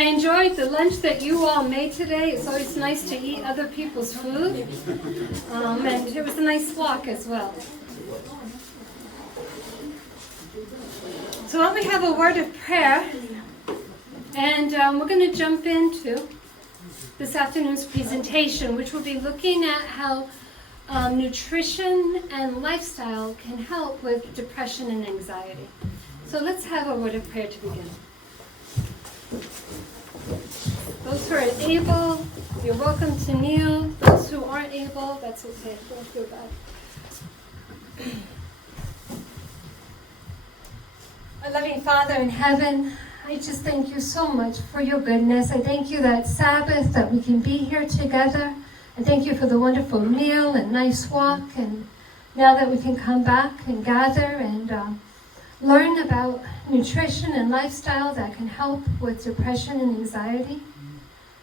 I enjoyed the lunch that you all made today. It's always nice to eat other people's food. And it was a nice walk as well. So why don't we have a word of prayer, and we're going to jump into this afternoon's presentation, which will be looking at how nutrition and lifestyle can help with depression and anxiety. So let's have a word of prayer to begin. Those who are able, you're welcome to kneel. Those who aren't able, that's okay. Don't feel bad. Our loving Father in heaven, I just thank you so much for your goodness. I thank you that Sabbath, that we can be here together. I thank you for the wonderful meal and nice walk, and now that we can come back and gather and learn about nutrition and lifestyle that can help with depression and anxiety.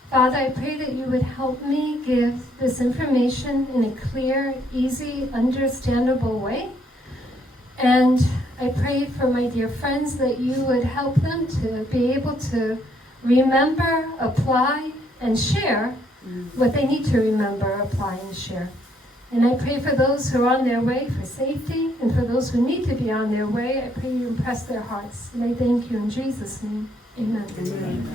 Father, I pray that you would help me give this information in a clear, easy, understandable way. And I pray for my dear friends that you would help them to be able to remember, apply, and share what they need to remember, apply, and share. And I pray for those who are on their way for safety, and for those who need to be on their way, I pray you impress their hearts. And I thank you in Jesus' name. Amen. Amen.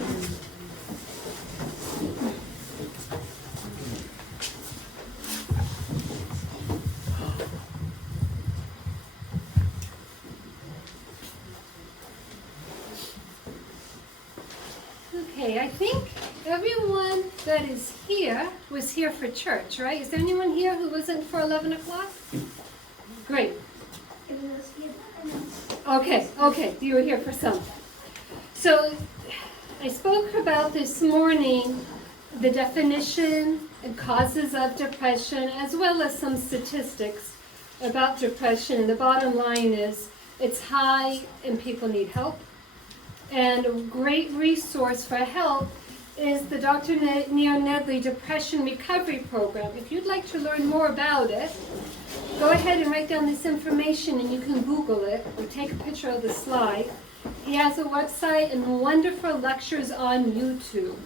Okay, I think everyone that is here was here for church, right? Is there anyone here who wasn't for 11 o'clock? Great. Okay, you were here for some. So I spoke about this morning the definition and causes of depression, as well as some statistics about depression. The bottom line is it's high and people need help. And a great resource for help is the Dr. Nedley Depression Recovery Program. If you'd like to learn more about it, go ahead and write down this information and you can Google it or take a picture of the slide. He has a website and wonderful lectures on YouTube.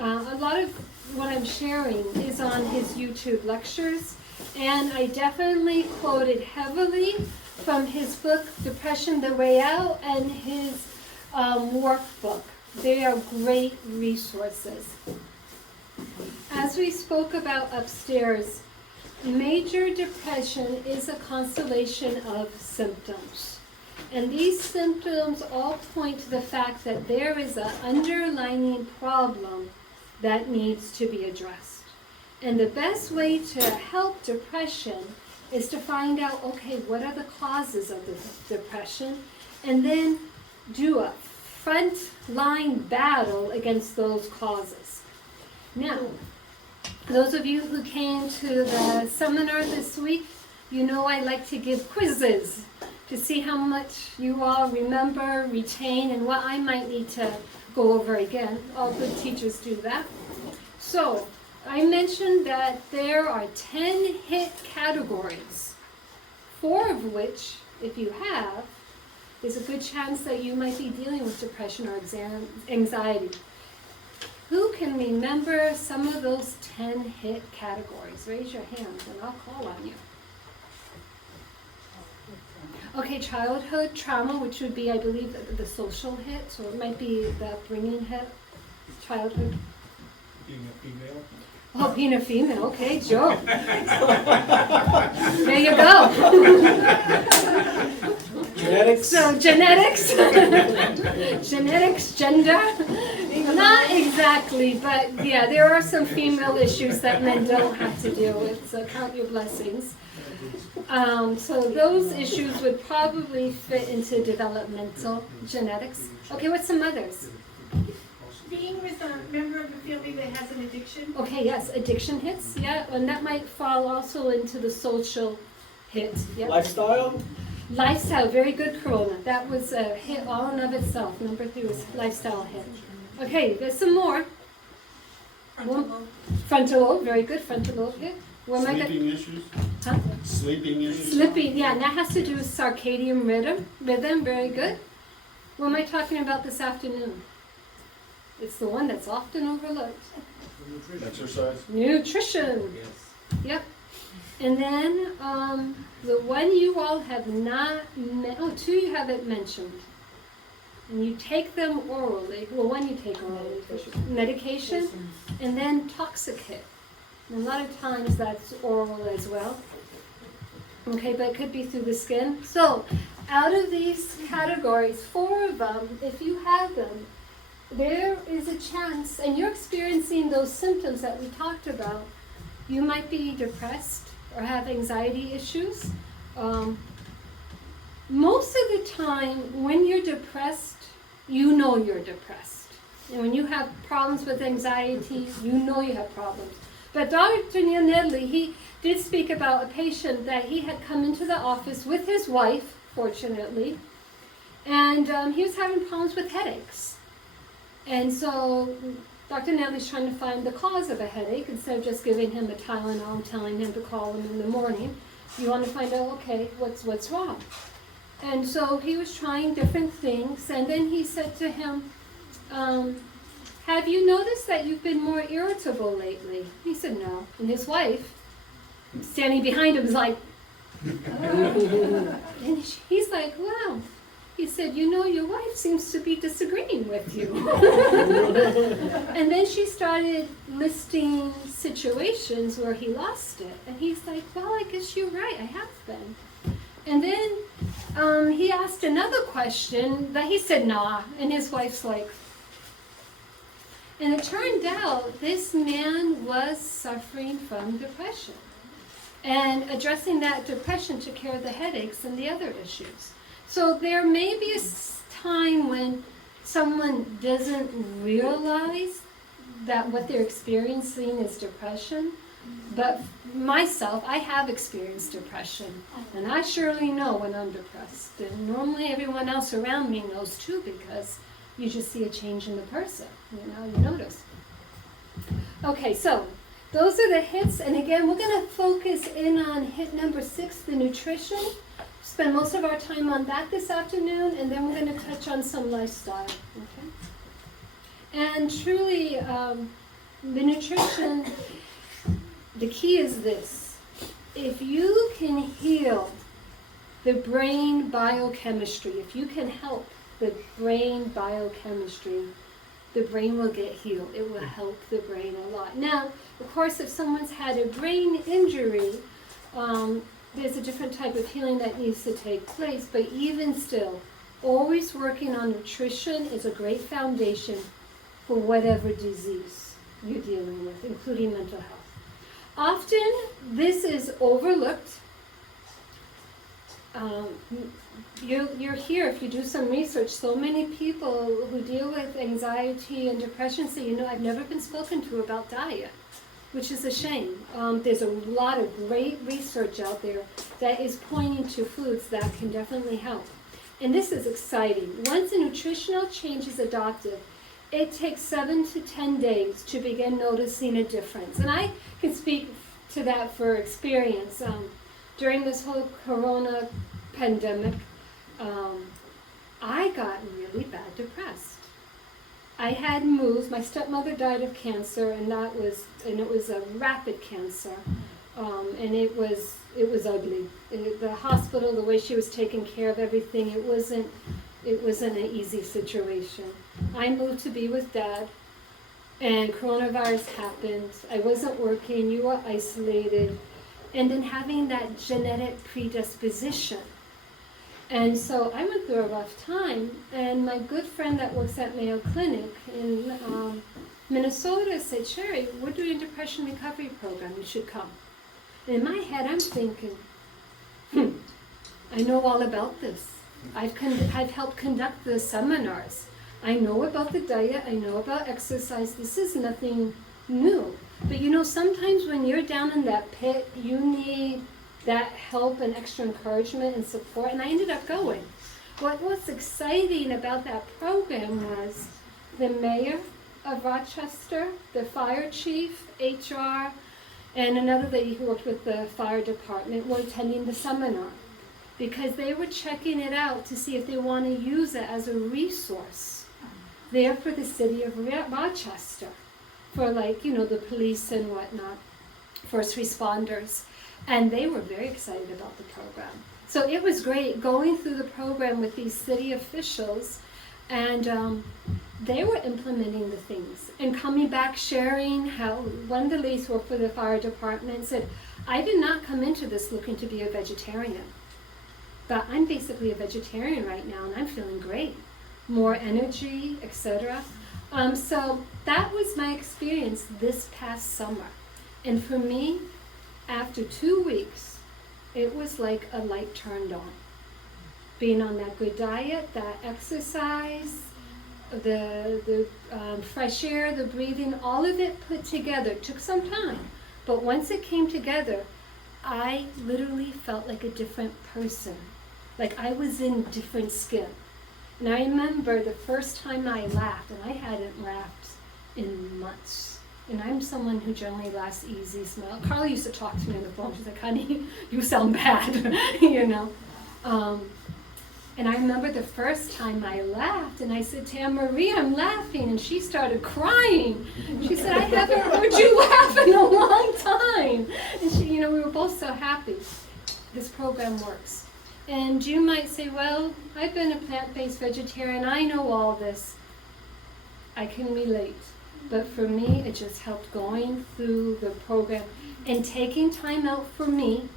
A lot of what I'm sharing is on his YouTube lectures, and I definitely quoted heavily from his book, Depression: The Way Out, and his workbook. They are great resources. As we spoke about upstairs, major depression is a constellation of symptoms. And these symptoms all point to the fact that there is an underlying problem that needs to be addressed. And the best way to help depression is to find out, okay, what are the causes of the depression? And then do a front-line battle against those causes. Now, those of you who came to the seminar this week, you know I like to give quizzes to see how much you all remember, retain, and what I might need to go over again. All good teachers do that. So, I mentioned that there are 10 hit categories, 4 of which, if you have, there's a good chance that you might be dealing with depression or anxiety. Who can remember some of those 10 hit categories? Raise your hand and I'll call on you. Okay, childhood trauma, which would be, I believe, the social hit, so it might be the upbringing hit. Childhood. Being a female. Oh, being a female, okay, Joe. There you go. Genetics. So genetics, gender, not exactly, but yeah, there are some female issues that men don't have to deal with, so count your blessings. So those issues would probably fit into developmental genetics. Okay, what's some others? Being with a member of a family that has an addiction. Okay, yes, addiction hits, yeah, and that might fall also into the social hit. Yeah. Lifestyle. Lifestyle, very good, Corona. That was a hit all in of itself. Number 3 was lifestyle hit. Okay, there's some more. Frontal lobe, very good, frontal lobe hit. Sleeping issues? Huh? Sleeping issues? Sleeping, yeah, and that has to do with circadian rhythm, very good. What am I talking about this afternoon? It's the one that's often overlooked. Exercise? Nutrition. Yes. Yep. And then the one you all have not, two you haven't mentioned. And you take them orally. Well, one you take orally, for sure. Medication, and then toxic hit. And a lot of times that's oral as well. Okay, but it could be through the skin. So, out of these categories, 4 of them, if you have them, there is a chance, and you're experiencing those symptoms that we talked about. You might be depressed or have anxiety issues. Most of the time, when you're depressed, you know you're depressed. And when you have problems with anxiety, you know you have problems. But Dr. Nedley, he did speak about a patient that he had come into the office with his wife, fortunately, and he was having problems with headaches. And so Dr. Nedley's trying to find the cause of a headache instead of just giving him a Tylenol and telling him to call him in the morning. You want to find out, okay, what's wrong? And so he was trying different things, and then he said to him, have you noticed that you've been more irritable lately? He said, no. And his wife, standing behind him, is like, and he's like, wow. He said, you know, your wife seems to be disagreeing with you. And then she started listing situations where he lost it. And he's like, well, I guess you're right, I have been. And then he asked another question that he said, nah. And his wife's like, and it turned out this man was suffering from depression. And addressing that depression took care of the headaches and the other issues. So there may be a time when someone doesn't realize that what they're experiencing is depression. But myself, I have experienced depression. And I surely know when I'm depressed. And normally everyone else around me knows too, because you just see a change in the person. You notice. Okay, so those are the hits. And again, we're going to focus in on hit number 6, the nutrition. Spend most of our time on that this afternoon, and then we're going to touch on some lifestyle. Okay? And truly, the nutrition, the key is this. If you can heal the brain biochemistry, if you can help the brain biochemistry, the brain will get healed. It will help the brain a lot. Now, of course, if someone's had a brain injury, there's a different type of healing that needs to take place, but even still, always working on nutrition is a great foundation for whatever disease you're dealing with, including mental health. Often, this is overlooked. You're here, if you do some research, so many people who deal with anxiety and depression say, you know, I've never been spoken to about diet, which is a shame. There's a lot of great research out there that is pointing to foods that can definitely help. And this is exciting. Once a nutritional change is adopted, it takes 7 to 10 days to begin noticing a difference. And I can speak to that for experience. During this whole corona pandemic, I got really bad depressed. I had moved. My stepmother died of cancer, and it was a rapid cancer, and it was ugly. The hospital, the way she was taking care of everything, it wasn't an easy situation. I moved to be with Dad, and coronavirus happened. I wasn't working. You were isolated, and then having that genetic predisposition. And so I went through a rough time, and my good friend that works at Mayo Clinic in Minnesota said, Sherry, we're doing a depression recovery program, you should come. And in my head I'm thinking, I know all about this. I've helped conduct the seminars. I know about the diet, I know about exercise, this is nothing new. But you know, sometimes when you're down in that pit, you need that help and extra encouragement and support, and I ended up going. What was exciting about that program was the mayor of Rochester, the fire chief, HR, and another lady who worked with the fire department were attending the seminar because they were checking it out to see if they want to use it as a resource there for the city of Rochester, for the police and whatnot, first responders. And they were very excited about the program. So it was great going through the program with these city officials, and they were implementing the things and coming back sharing how one of the ladies who worked for the fire department said, I did not come into this looking to be a vegetarian, but I'm basically a vegetarian right now and I'm feeling great, more energy, etc. So that was my experience this past summer. And for me, after 2 weeks, it was like a light turned on. Being on that good diet, that exercise, the fresh air, the breathing, all of it put together. It took some time. But once it came together, I literally felt like a different person. Like I was in different skin. And I remember the first time I laughed, and I hadn't laughed in months. And I'm someone who generally laughs easy, smile. Carla used to talk to me on the phone. She's like, honey, you sound bad, And I remember the first time I laughed, and I said to Anne Marie, I'm laughing, and she started crying. She said, I haven't heard you laugh in a long time. And we were both so happy. This program works. And you might say, well, I've been a plant-based vegetarian. I know all this. I can relate. But for me, it just helped going through the program and taking time out for me,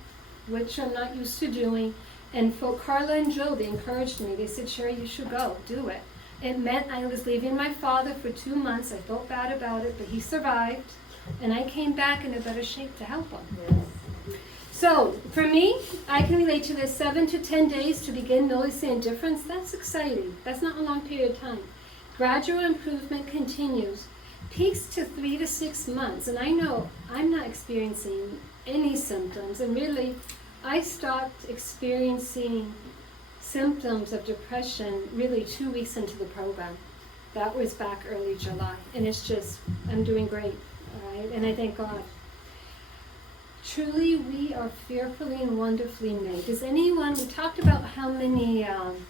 which I'm not used to doing. And for Carla and Joe, they encouraged me. They said, Sherry, you should go, do it. It meant I was leaving my father for 2 months. I felt bad about it, but he survived. And I came back in a better shape to help him. Yes. So for me, I can relate to this 7 to 10 days to begin noticing a difference. That's exciting. That's not a long period of time. Gradual improvement continues. Peaks to 3 to 6 months, and I know I'm not experiencing any symptoms, and really I stopped experiencing symptoms of depression really 2 weeks into the program. That was back early July, and it's just, I'm doing great, all right, and I thank God. Truly, we are fearfully and wonderfully made. Does anyone, we talked about how many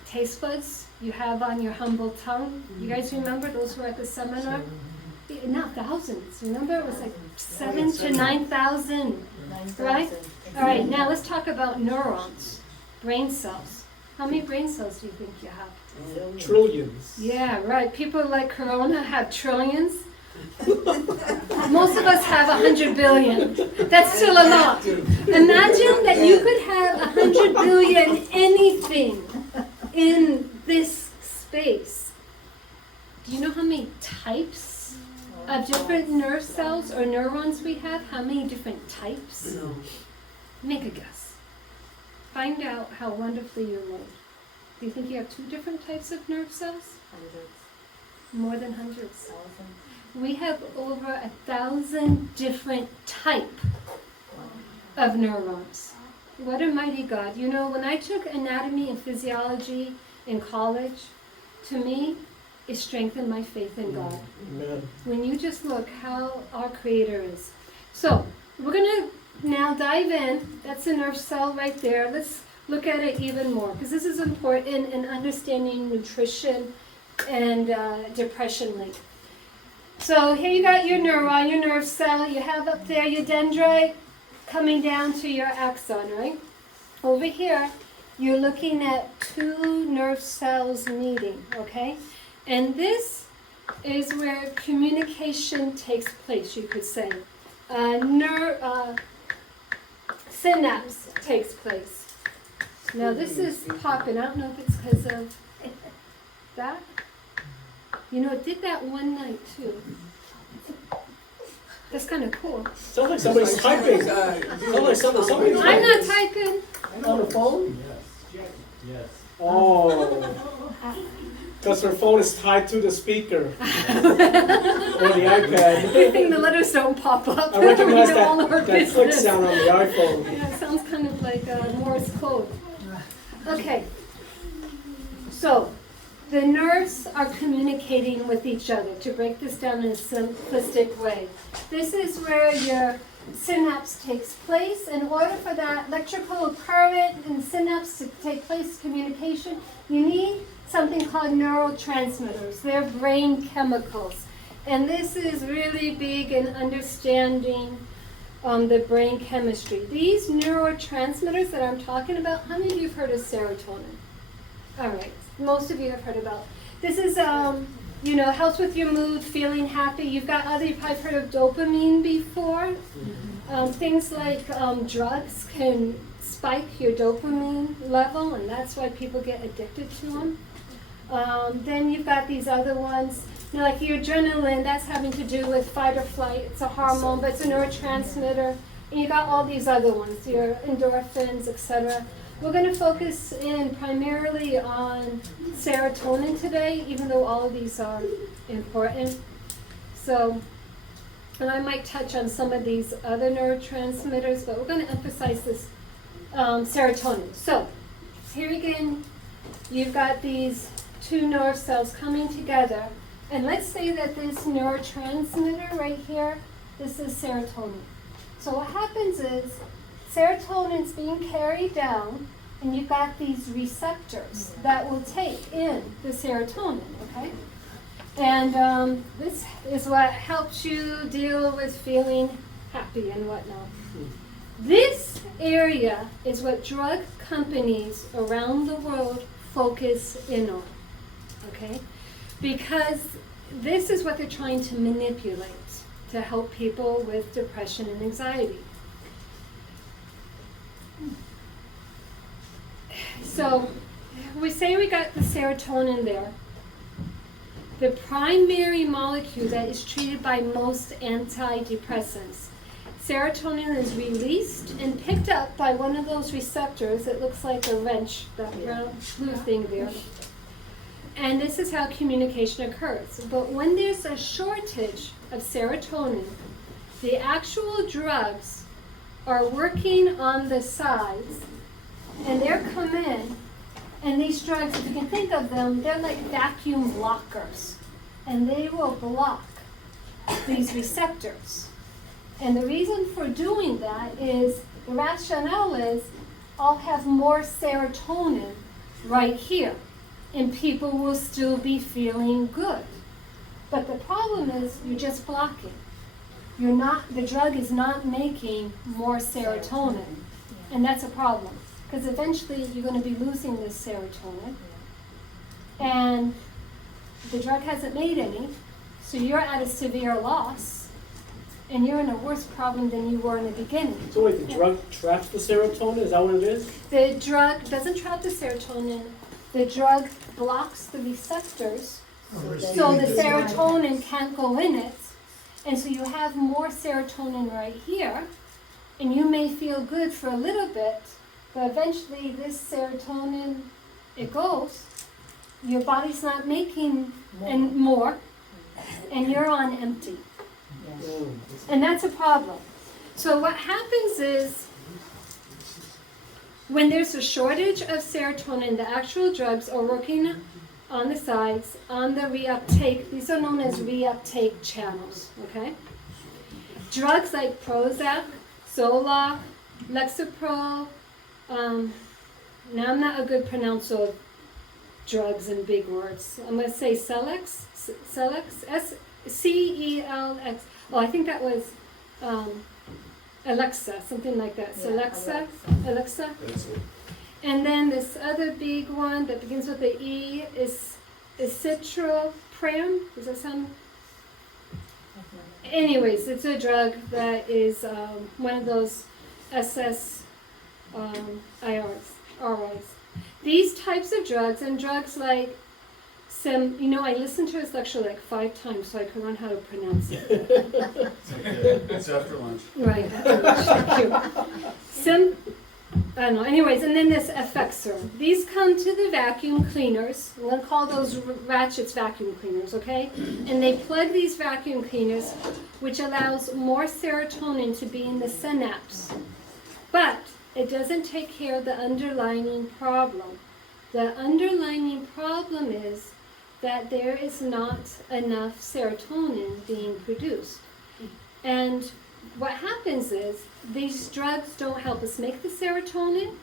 taste buds you have on your humble tongue. You guys remember those who were at the seminar? Not thousands. Remember, it was like 7 to 9,000, right? All right, now let's talk about neurons, brain cells. How many brain cells do you think you have? Trillions. Yeah, right. People like Corona have trillions. Most of us have 100 billion. That's still a lot. Imagine that you could have 100 billion anything in this space. Do you know how many types of different nerve cells or neurons we have? How many different types? Make a guess. Find out how wonderfully you're made. Do you think you have 2 different types of nerve cells? Hundreds. More than hundreds. Thousands. We have over 1,000 different type of neurons. What a mighty God. When I took anatomy and physiology in college, to me, it strengthened my faith in God. Amen. When you just look how our Creator is. So, we're going to now dive in. That's a nerve cell right there. Let's look at it even more, because this is important in understanding nutrition and depression link. So here you got your neuron, your nerve cell. You have up there your dendrite coming down to your axon, right? Over here, you're looking at 2 nerve cells meeting, okay? And this is where communication takes place, you could say. Synapse takes place. Now this is popping. I don't know if it's because of that. It did that one night too. That's kind of cool. Sounds like somebody's typing. Sounds like somebody's I'm not typing. on the phone? Yes. Oh. Because her phone is tied to the speaker. Or the iPad. Good thing the letters don't pop up. I recognize all of our that click business. sound on the iPhone. Yeah, it sounds kind of like Morse code. Okay. So, the nerves are communicating with each other, to break this down in a simplistic way. This is where your synapse takes place. In order for that electrical current and synapse to take place, communication, you need something called neurotransmitters. They're brain chemicals. And this is really big in understanding the brain chemistry. These neurotransmitters that I'm talking about, how many of you have heard of serotonin? All right, most of you have heard about. This is, helps with your mood, feeling happy. You've probably heard of dopamine before. Things like drugs can spike your dopamine level, and that's why people get addicted to them. Then you've got these other ones, like your adrenaline, that's having to do with fight or flight. It's a hormone, but it's a neurotransmitter. And you got all these other ones, your endorphins, etc. We're going to focus in primarily on serotonin today, even though all of these are important. So, and I might touch on some of these other neurotransmitters, but we're going to emphasize this serotonin. So, here again, you've got these two nerve cells coming together. And let's say that this neurotransmitter right here, this is serotonin. So what happens is serotonin's being carried down, and you've got these receptors that will take in the serotonin, okay? And this is what helps you deal with feeling happy and whatnot. This area is what drug companies around the world focus in on, okay? Because this is what they're trying to manipulate to help people with depression and anxiety. So we say we got the serotonin there. The primary molecule that is treated by most antidepressants. Serotonin is released and picked up by one of those receptors. It looks like a wrench, that round blue thing there. And this is how communication occurs. But when there's a shortage of serotonin, the actual drugs are working on the sides, and they're come in, and these drugs, if you can think of them, they're like vacuum blockers, and they will block these receptors. And the reason for doing that is, the rationale is, I'll have more serotonin right here, and people will still be feeling good. But the problem is, you're just blocking. The drug is not making more serotonin, and that's a problem. Because eventually you're going to be losing this serotonin, and the drug hasn't made any, so you're at a severe loss, and you're in a worse problem than you were in the beginning. So wait, the drug traps the serotonin? Is that what it is? The drug doesn't trap the serotonin. The drug blocks the receptors, so the serotonin can't go in it, and so you have more serotonin right here, and you may feel good for a little bit, but eventually this serotonin, it goes, your body's not making more, and you're on empty. And that's a problem. So what happens is, when there's a shortage of serotonin, the actual drugs are working on the sides, on the reuptake. These are known as reuptake channels, okay? Drugs like Prozac, Zoloft, Lexapro, now I'm not a good pronouncer of drugs and big words. I'm going to say Celex, C-E-L-X. Oh, I think that was Alexa, something like that. So Alexa. And then this other big one that begins with the E is citralopram. Does that sound? Anyways, it's a drug that is one of those SSRIs. These types of drugs, and drugs like I listened to his lecture like 5 times so I could learn how to pronounce it. It's okay. It's after lunch. Right, after lunch. Thank you. I don't know. Anyways, and then this Effexor. These come to the vacuum cleaners. We're going to call those ratchets vacuum cleaners, okay? And they plug these vacuum cleaners, which allows more serotonin to be in the synapse. But it doesn't take care of the underlying problem. The underlying problem is that there is not enough serotonin being produced. And what happens is, these drugs don't help us make the serotonin,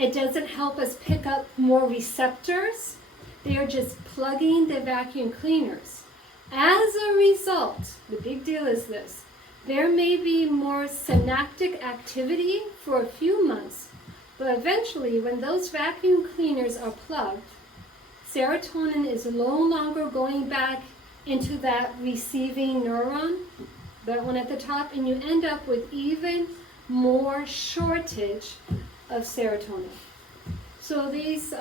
It doesn't help us pick up more receptors. They are just plugging the vacuum cleaners. As a result, the big deal is this, there may be more synaptic activity for a few months, but eventually when those vacuum cleaners are plugged, serotonin is no longer going back into that receiving neuron, that one at the top, and you end up with even more shortage of serotonin. So these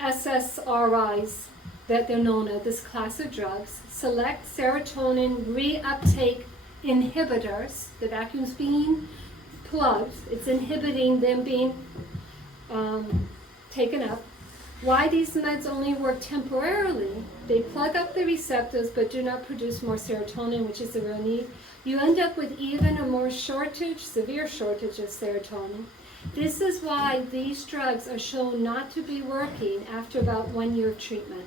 SSRIs, that they're known as, this class of drugs, select serotonin reuptake inhibitors. The vacuum's being plugged, it's inhibiting them being taken up. Why these meds only work temporarily, they plug up the receptors but do not produce more serotonin, which is the real need. You end up with even a more shortage, severe shortage of serotonin. This is why these drugs are shown not to be working after about 1 year of treatment.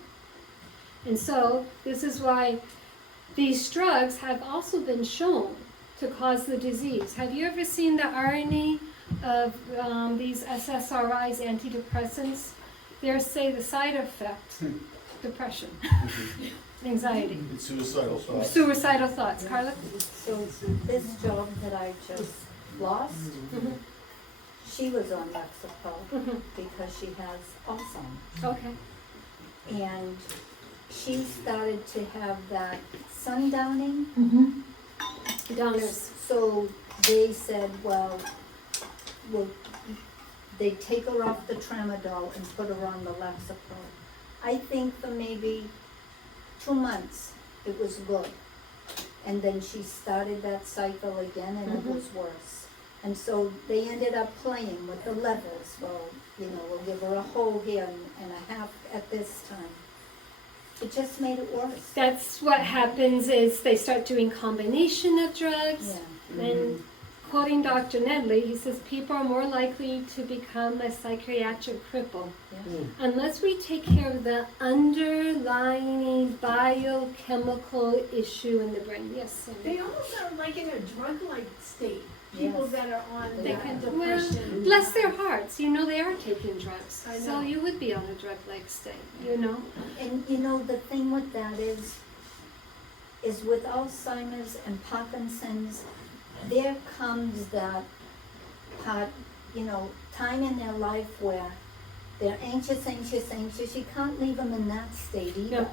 And so this is why these drugs have also been shown to cause the disease. Have you ever seen the irony of these SSRIs, antidepressants? They say the side effect, depression, anxiety, And suicidal thoughts. suicidal thoughts. Carla? So this job that I just lost, Mhm. she was on Lexapro Mhm. because she has Alzheimer's. Okay. And she started to have that sundowning. Downers. So they said, well, they take her off the tramadol and put her on the Lexapro. I think for maybe 2 months it was good. And then she started that cycle again and it was worse. And so they ended up playing with the levels. Well, we'll give her a whole here and a half at this time. It just made it worse. That's what happens is they start doing combination of drugs. Yeah. And quoting Dr. Nedley, he says people are more likely to become a psychiatric cripple unless we take care of the underlying biochemical issue in the brain. Yes, Sandy? They almost are like in a drug-like state. People Yes. that are on They that can- depression. Bless their hearts, they are taking drugs. I So know. you would be on a drug-like state, And the thing with that is with Alzheimer's and Parkinson's, there comes that part, time in their life where they're anxious. You can't leave them in that state either. No,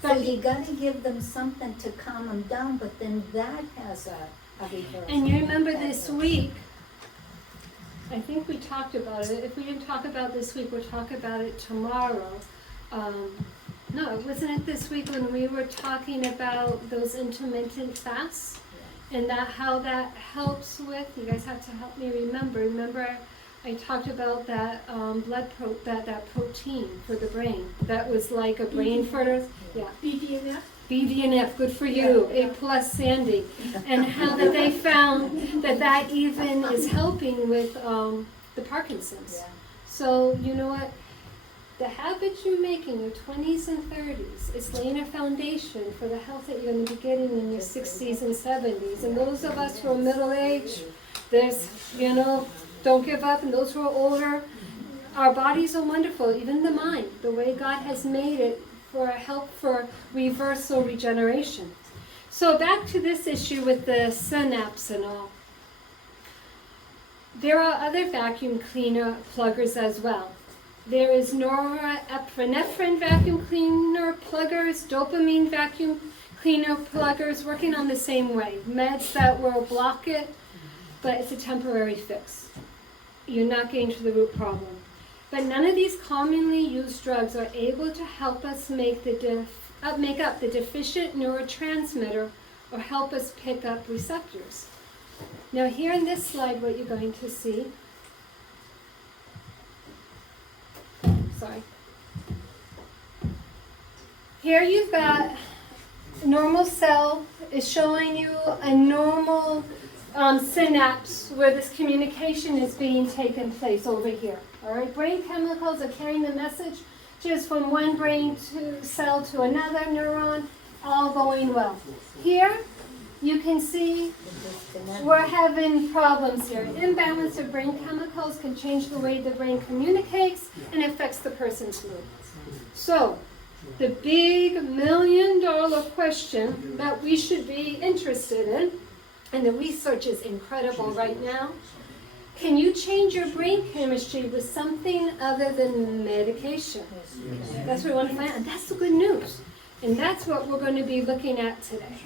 So but- you gotta give them something to calm them down, but then that has a reverse. And you remember this week, I think we talked about it. If we didn't talk about this week, we'll talk about it tomorrow. No, wasn't it this week when we were talking about those intermittent fasts? And how that helps with, you guys have to help me remember. Remember, I talked about that that protein for the brain. That was like a brain fertilizer. Yeah. BDNF? BDNF, good for you, Yeah. A+ Sandy, and how that they found that even is helping with the Parkinson's. Yeah. So you know what? The habits you make in your 20s and 30s is laying a foundation for the health that you're going to be getting in your 60s and 70s. And those of us who are middle-aged, there's, don't give up. And those who are older, our bodies are wonderful, even the mind, the way God has made it for help for reversal regeneration. So back to this issue with the synapse and all. There are other vacuum cleaner pluggers as well. There is norepinephrine vacuum cleaner pluggers, dopamine vacuum cleaner pluggers, working on the same way. Meds that will block it, but it's a temporary fix. You're not getting to the root problem. But none of these commonly used drugs are able to help us make up the deficient neurotransmitter or help us pick up receptors. Now here in this slide, what you're going to see, sorry. Here you've got normal cell is showing you a normal synapse where this communication is being taken place over here. All right, brain chemicals are carrying the message just from one brain cell to another neuron, all going well. Here, you can see Disconnect. we're having problems here. Imbalance of brain chemicals can change the way the brain communicates and affects the person's mood. So, the big $1 million question that we should be interested in, and the research is incredible right now, can you change your brain chemistry with something other than medication? That's what we want to find out, and that's the good news. And that's what we're going to be looking at today.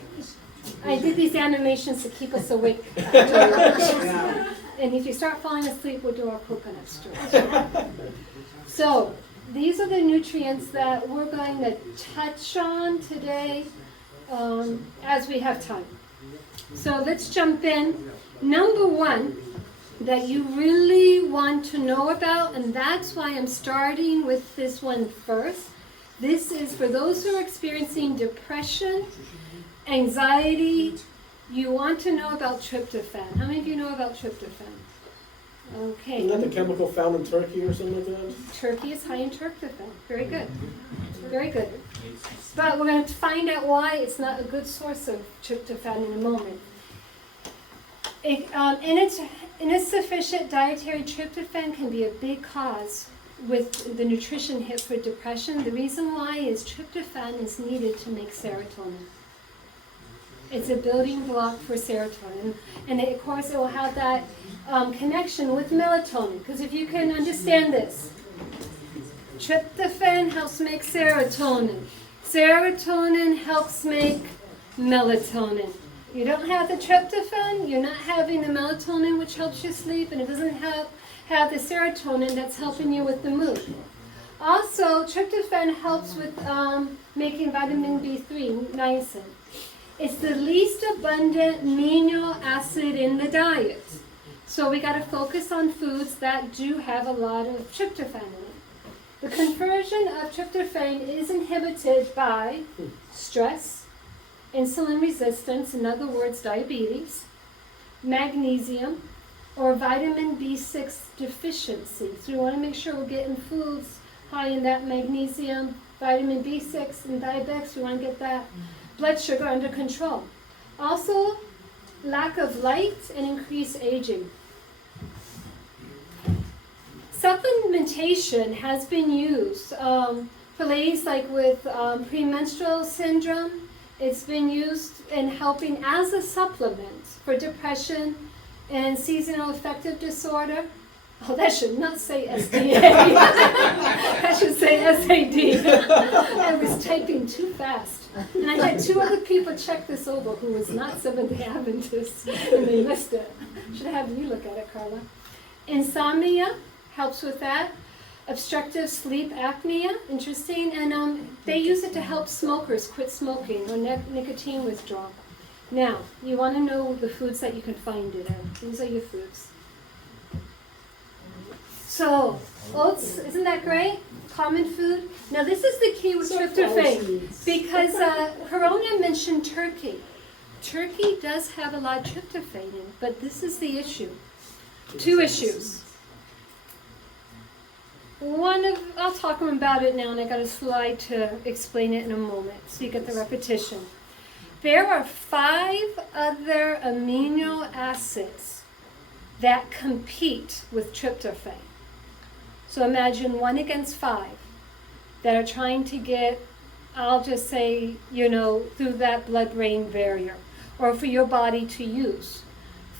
I did these animations to keep us awake after lunch. And if you start falling asleep, we'll do our coconut stretch. So, these are the nutrients that we're going to touch on today as we have time. So let's jump in. Number one that you really want to know about, and that's why I'm starting with this one first. This is for those who are experiencing depression, anxiety. You want to know about tryptophan. How many of you know about tryptophan? Okay. Isn't that the chemical found in Turkey or something like that? Turkey is high in tryptophan. Very good. Very good. But we're going to find out why it's not a good source of tryptophan in a moment. Insufficient dietary tryptophan can be a big cause with the nutrition hit for depression. The reason why is tryptophan is needed to make serotonin. It's a building block for serotonin. And of course, it will have that connection with melatonin. Because if you can understand this, tryptophan helps make serotonin. Serotonin helps make melatonin. You don't have the tryptophan, you're not having the melatonin, which helps you sleep, and it doesn't have the serotonin that's helping you with the mood. Also, tryptophan helps with making vitamin B3, niacin. It's the least abundant amino acid in the diet. So we got to focus on foods that do have a lot of tryptophan in it. The conversion of tryptophan is inhibited by stress, insulin resistance, in other words, diabetes, magnesium, or vitamin B6 deficiency. So we want to make sure we're getting foods high in that magnesium, vitamin B6, and diabetics. We want to get that blood sugar under control. Also, lack of light and increased aging. Supplementation has been used for ladies like with premenstrual syndrome. It's been used in helping as a supplement for depression and seasonal affective disorder. Oh, that should not say SDA. That should say SAD. I was typing too fast. And I had two other people check this over who was not Seventh-day Adventists, and they missed it. Should have you look at it, Carla. Insomnia helps with that. Obstructive sleep apnea, interesting. And they use it to help smokers quit smoking or nicotine withdrawal. Now, you want to know the foods that you can find it in. These are your foods. So, oats, isn't that great? Common food. Now, this is the key with tryptophan, because Corona mentioned turkey. Turkey does have a lot of tryptophan in it, but this is the issue. Two issues. I'll talk about it now, and I got a slide to explain it in a moment, so you get the repetition. There are 5 other amino acids that compete with tryptophan. So imagine 1 against 5 that are trying to get, I'll just say, through that blood-brain barrier, or for your body to use.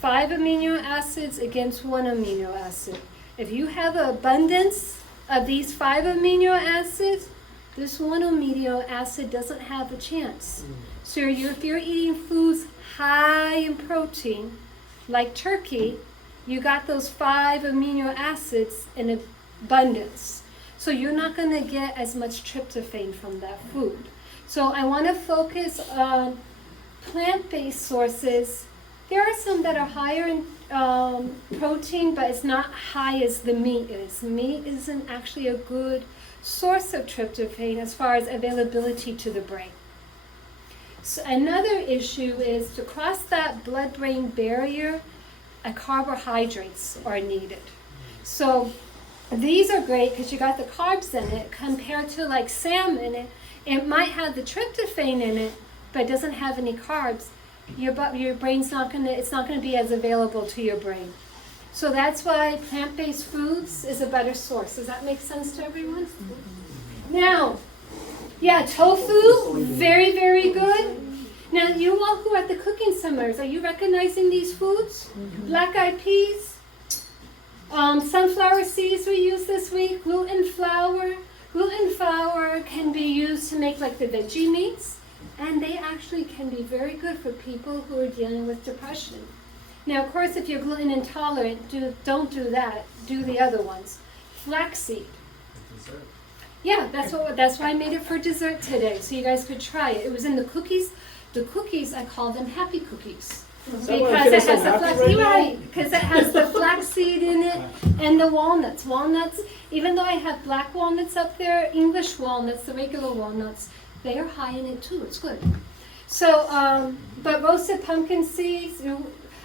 5 amino acids against 1 amino acid. If you have an abundance of these 5 amino acids, this 1 amino acid doesn't have a chance. So if you're eating foods high in protein, like turkey, you got those 5 amino acids in abundance. So you're not going to get as much tryptophan from that food. So I want to focus on plant-based sources. There are some that are higher in protein, but it's not high as the meat is. Meat isn't actually a good source of tryptophan as far as availability to the brain. So another issue is to cross that blood-brain barrier, carbohydrates are needed. So these are great because you got the carbs in it compared to like salmon. It might have the tryptophan in it, but it doesn't have any carbs. your brain's not gonna, it's not gonna be as available to your brain. So that's why plant-based foods is a better source. Does that make sense to everyone? Now, yeah, tofu, very, very good. Now, you all who are at the cooking seminars, are you recognizing these foods? Black-eyed peas, sunflower seeds we used this week, gluten flour. Gluten flour can be used to make like the veggie meats, and they actually can be very good for people who are dealing with depression. Now, of course, if you're gluten intolerant, don't do that. Do the other ones. Flaxseed. Yeah, that's why I made it for dessert today, so you guys could try it. It was in the cookies. The cookies, I call them happy cookies. Because it has the flaxseed, right? Because it has the flaxseed in it and the walnuts. Walnuts, even though I have black walnuts up there, English walnuts, the regular walnuts, they are high in it too. It's good. So, but roasted pumpkin seeds.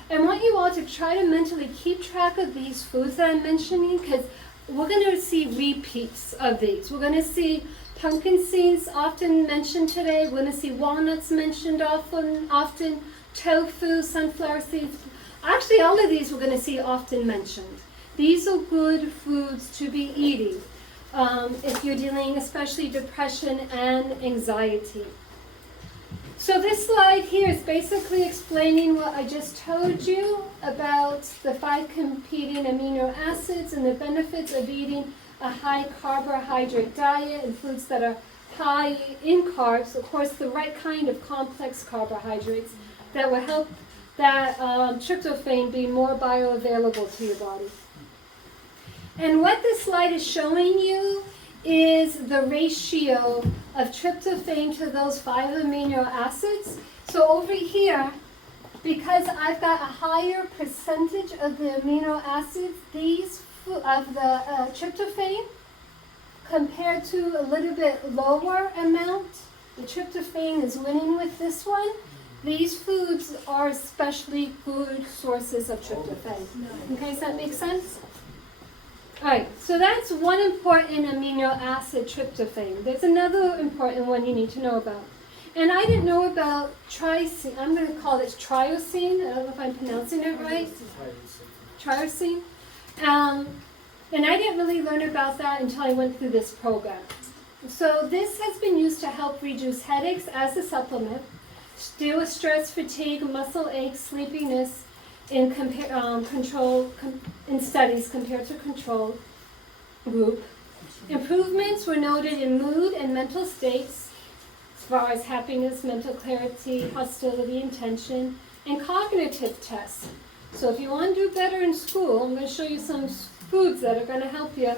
I want you all to try to mentally keep track of these foods that I'm mentioning, because we're going to see repeats of these. We're going to see pumpkin seeds often mentioned today. We're going to see walnuts mentioned often, tofu, sunflower seeds. Actually, all of these we're going to see often mentioned. These are good foods to be eating if you're dealing especially depression and anxiety. So this slide here is basically explaining what I just told you about the 5 competing amino acids and the benefits of eating a high carbohydrate diet and foods that are high in carbs, of course the right kind of complex carbohydrates that will help that tryptophan be more bioavailable to your body. And what this slide is showing you is the ratio of tryptophan to those 5 amino acids. So over here, because I've got a higher percentage of the amino acids, of the tryptophan, compared to a little bit lower amount, the tryptophan is winning with this one. These foods are especially good sources of tryptophan. Okay, does that make sense? All right, so that's one important amino acid, tryptophan. There's another important one you need to know about. And I didn't know about trypsin. I'm going to call it triosine. I don't know if I'm pronouncing it right. Triosine. And I didn't really learn about that until I went through this program. So this has been used to help reduce headaches as a supplement, deal with stress, fatigue, muscle aches, sleepiness, in studies compared to control group. Improvements were noted in mood and mental states, as far as happiness, mental clarity, hostility, intention, and cognitive tests. So if you want to do better in school, I'm going to show you some foods that are going to help you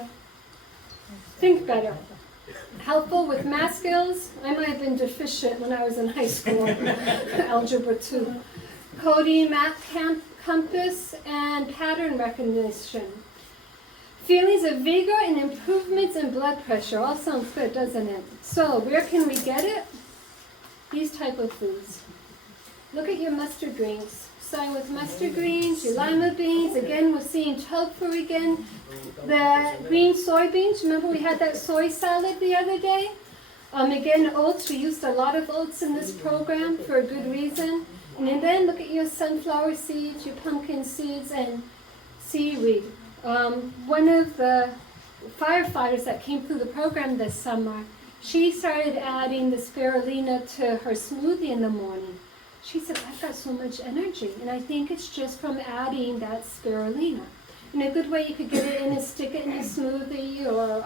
think better. Helpful with math skills. I might have been deficient when I was in high school, Algebra 2. Coding, math compass, and pattern recognition. Feelings of vigor and improvements in blood pressure. All sounds good, doesn't it? So where can we get it? These type of foods. Look at your mustard greens. Starting with mustard greens, your lima beans. Again, we're seeing tofu again. The green soybeans. Remember we had that soy salad the other day? Again, oats. We used a lot of oats in this program for a good reason. And then look at your sunflower seeds, your pumpkin seeds, and seaweed. One of the firefighters that came through the program this summer, she started adding the spirulina to her smoothie in the morning. She said, I've got so much energy, and I think it's just from adding that spirulina. And a good way you could get it in is stick it in a smoothie or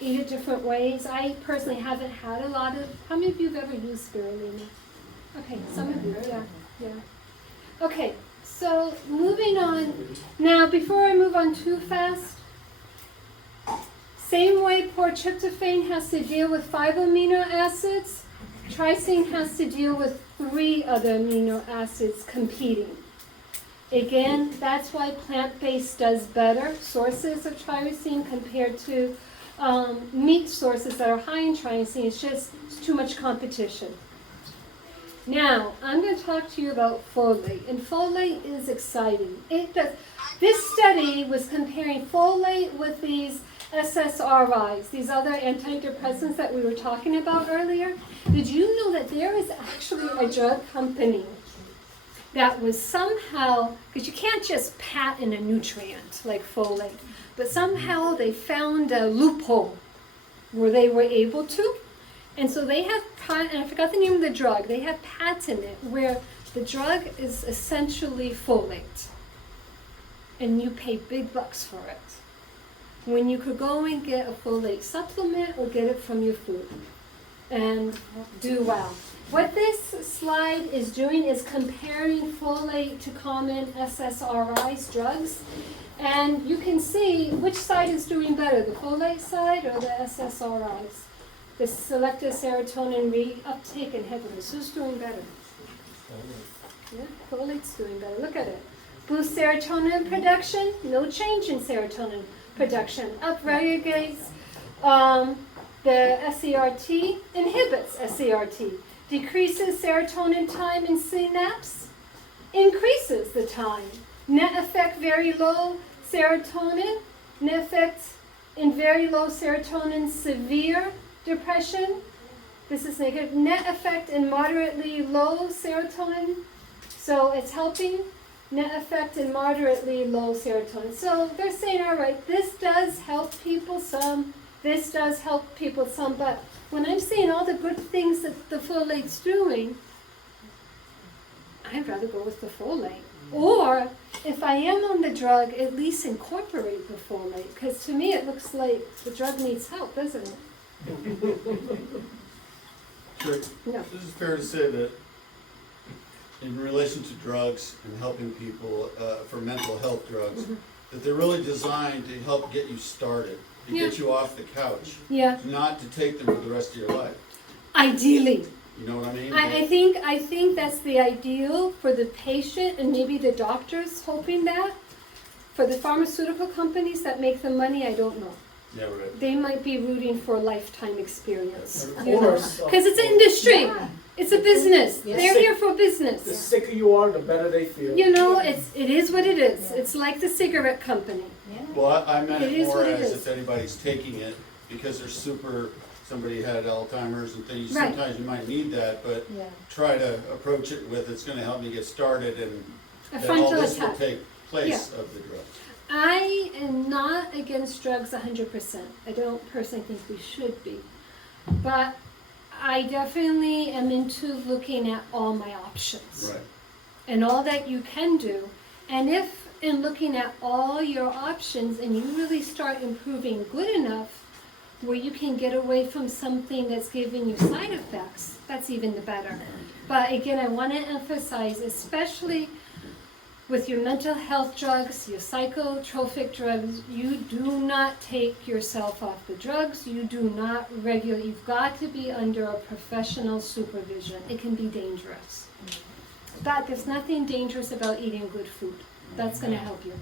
eat it different ways. I personally haven't had a lot of, how many of you have ever used spirulina? Okay, some of you, yeah. Okay, so moving on. Now, before I move on too fast, same way poor tryptophan has to deal with 5 amino acids, trypsin has to deal with 3 other amino acids competing. Again, that's why plant-based does better sources of trypsin compared to meat sources that are high in trypsin. It's too much competition. Now, I'm going to talk to you about folate, and folate is exciting. This study was comparing folate with these SSRIs, these other antidepressants that we were talking about earlier. Did you know that there is actually a drug company that was somehow, because you can't just patent a nutrient like folate, but somehow they found a loophole where they were able to. And so they have, and I forgot the name of the drug, they have patented where the drug is essentially folate. And you pay big bucks for it. When you could go and get a folate supplement or get it from your food and do well. What this slide is doing is comparing folate to common SSRIs drugs. And you can see which side is doing better, the folate side or the SSRIs. The selective serotonin reuptake inhibitors. Who's doing better? Yeah, folate's doing better. Look at it. Boost serotonin production, no change in serotonin production. Upregulates the SCRT, inhibits SCRT. Decreases serotonin time in synapse, increases the time. Net effect very low serotonin, net effect in very low serotonin severe depression. This is negative. Net effect in moderately low serotonin. So it's helping. Net effect in moderately low serotonin. So they're saying, all right, this does help people some, this does help people some, but when I'm seeing all the good things that the folate's doing, I'd rather go with the folate. Or if I am on the drug, at least incorporate the folate, because to me it looks like the drug needs help, doesn't it? Sure. No. This is fair to say that in relation to drugs and helping people for mental health drugs, that they're really designed to help get you started, to get you off the couch, Yeah. not to take them for the rest of your life. Ideally. You know what I mean? I think that's the ideal for the patient and maybe the doctors hoping that. For the pharmaceutical companies that make the money, I don't know. Yeah, right. They might be rooting for a lifetime experience. Of course. Because it's an industry. Yeah. It's a business. Yes. They're here for The business. sicker you are, the better they feel. You know, it is what it is. Yeah. It's like the cigarette company. Yeah. Well, I meant It it is more what it as is. if anybody's taking it because they're somebody had Alzheimer's and things, Right. sometimes you might need that, but Yeah. try to approach it with, it's gonna help me get started and A then all frontal this will attack. take place of the drug. I am not against drugs 100%. I don't personally think we should be. But I definitely am into looking at all my options. Right. And all that you can do. And if in looking at all your options and you really start improving good enough where you can get away from something that's giving you side effects, that's even the better. But again, I want to emphasize, especially with your mental health drugs, your psychotropic drugs, you do not take yourself off the drugs. You do not regulate. You've got to be under a professional supervision. It can be dangerous. But there's nothing dangerous about eating good food. That's going to help you.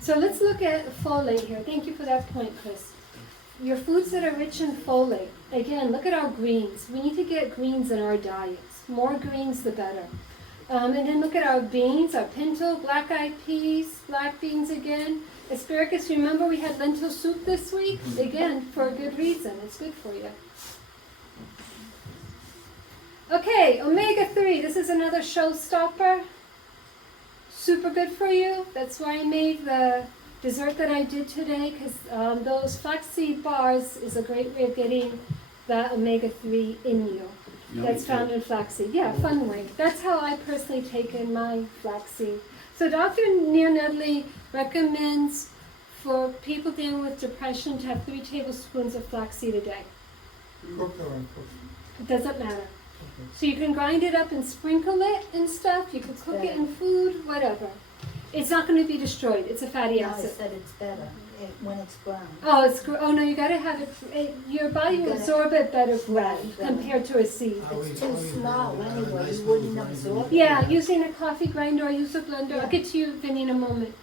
So let's look at folate here. Thank you for that point, Chris. Your foods that are rich in folate. Again, look at our greens. We need to get greens in our diets. More greens, the better. And then look at our beans, our pinto, black-eyed peas, black beans again. Asparagus, remember we had lentil soup this week? Again, for a good reason. It's good for you. Okay, omega-3. This is another showstopper. Super good for you. That's why I made the dessert that I did today, because those flaxseed bars is a great way of getting that omega-3 in you. That's found in flaxseed. Yeah, fun way. That's how I personally take in my flaxseed. So Dr. Neil Nedley recommends for people dealing with depression to have 3 tablespoons of flaxseed a day. It doesn't matter. So you can grind it up and sprinkle it and stuff. You can cook it in food, whatever. It's not going to be destroyed. It's a fatty No, I acid. said it's better when it's ground. Oh no, you got to have it. Your body will absorb it better ground Right. compared to a seed. It's too small anyway, you wouldn't absorb it. Yeah, using a coffee grinder or use a blender. Yeah. I'll get to you, Vinny, in a moment.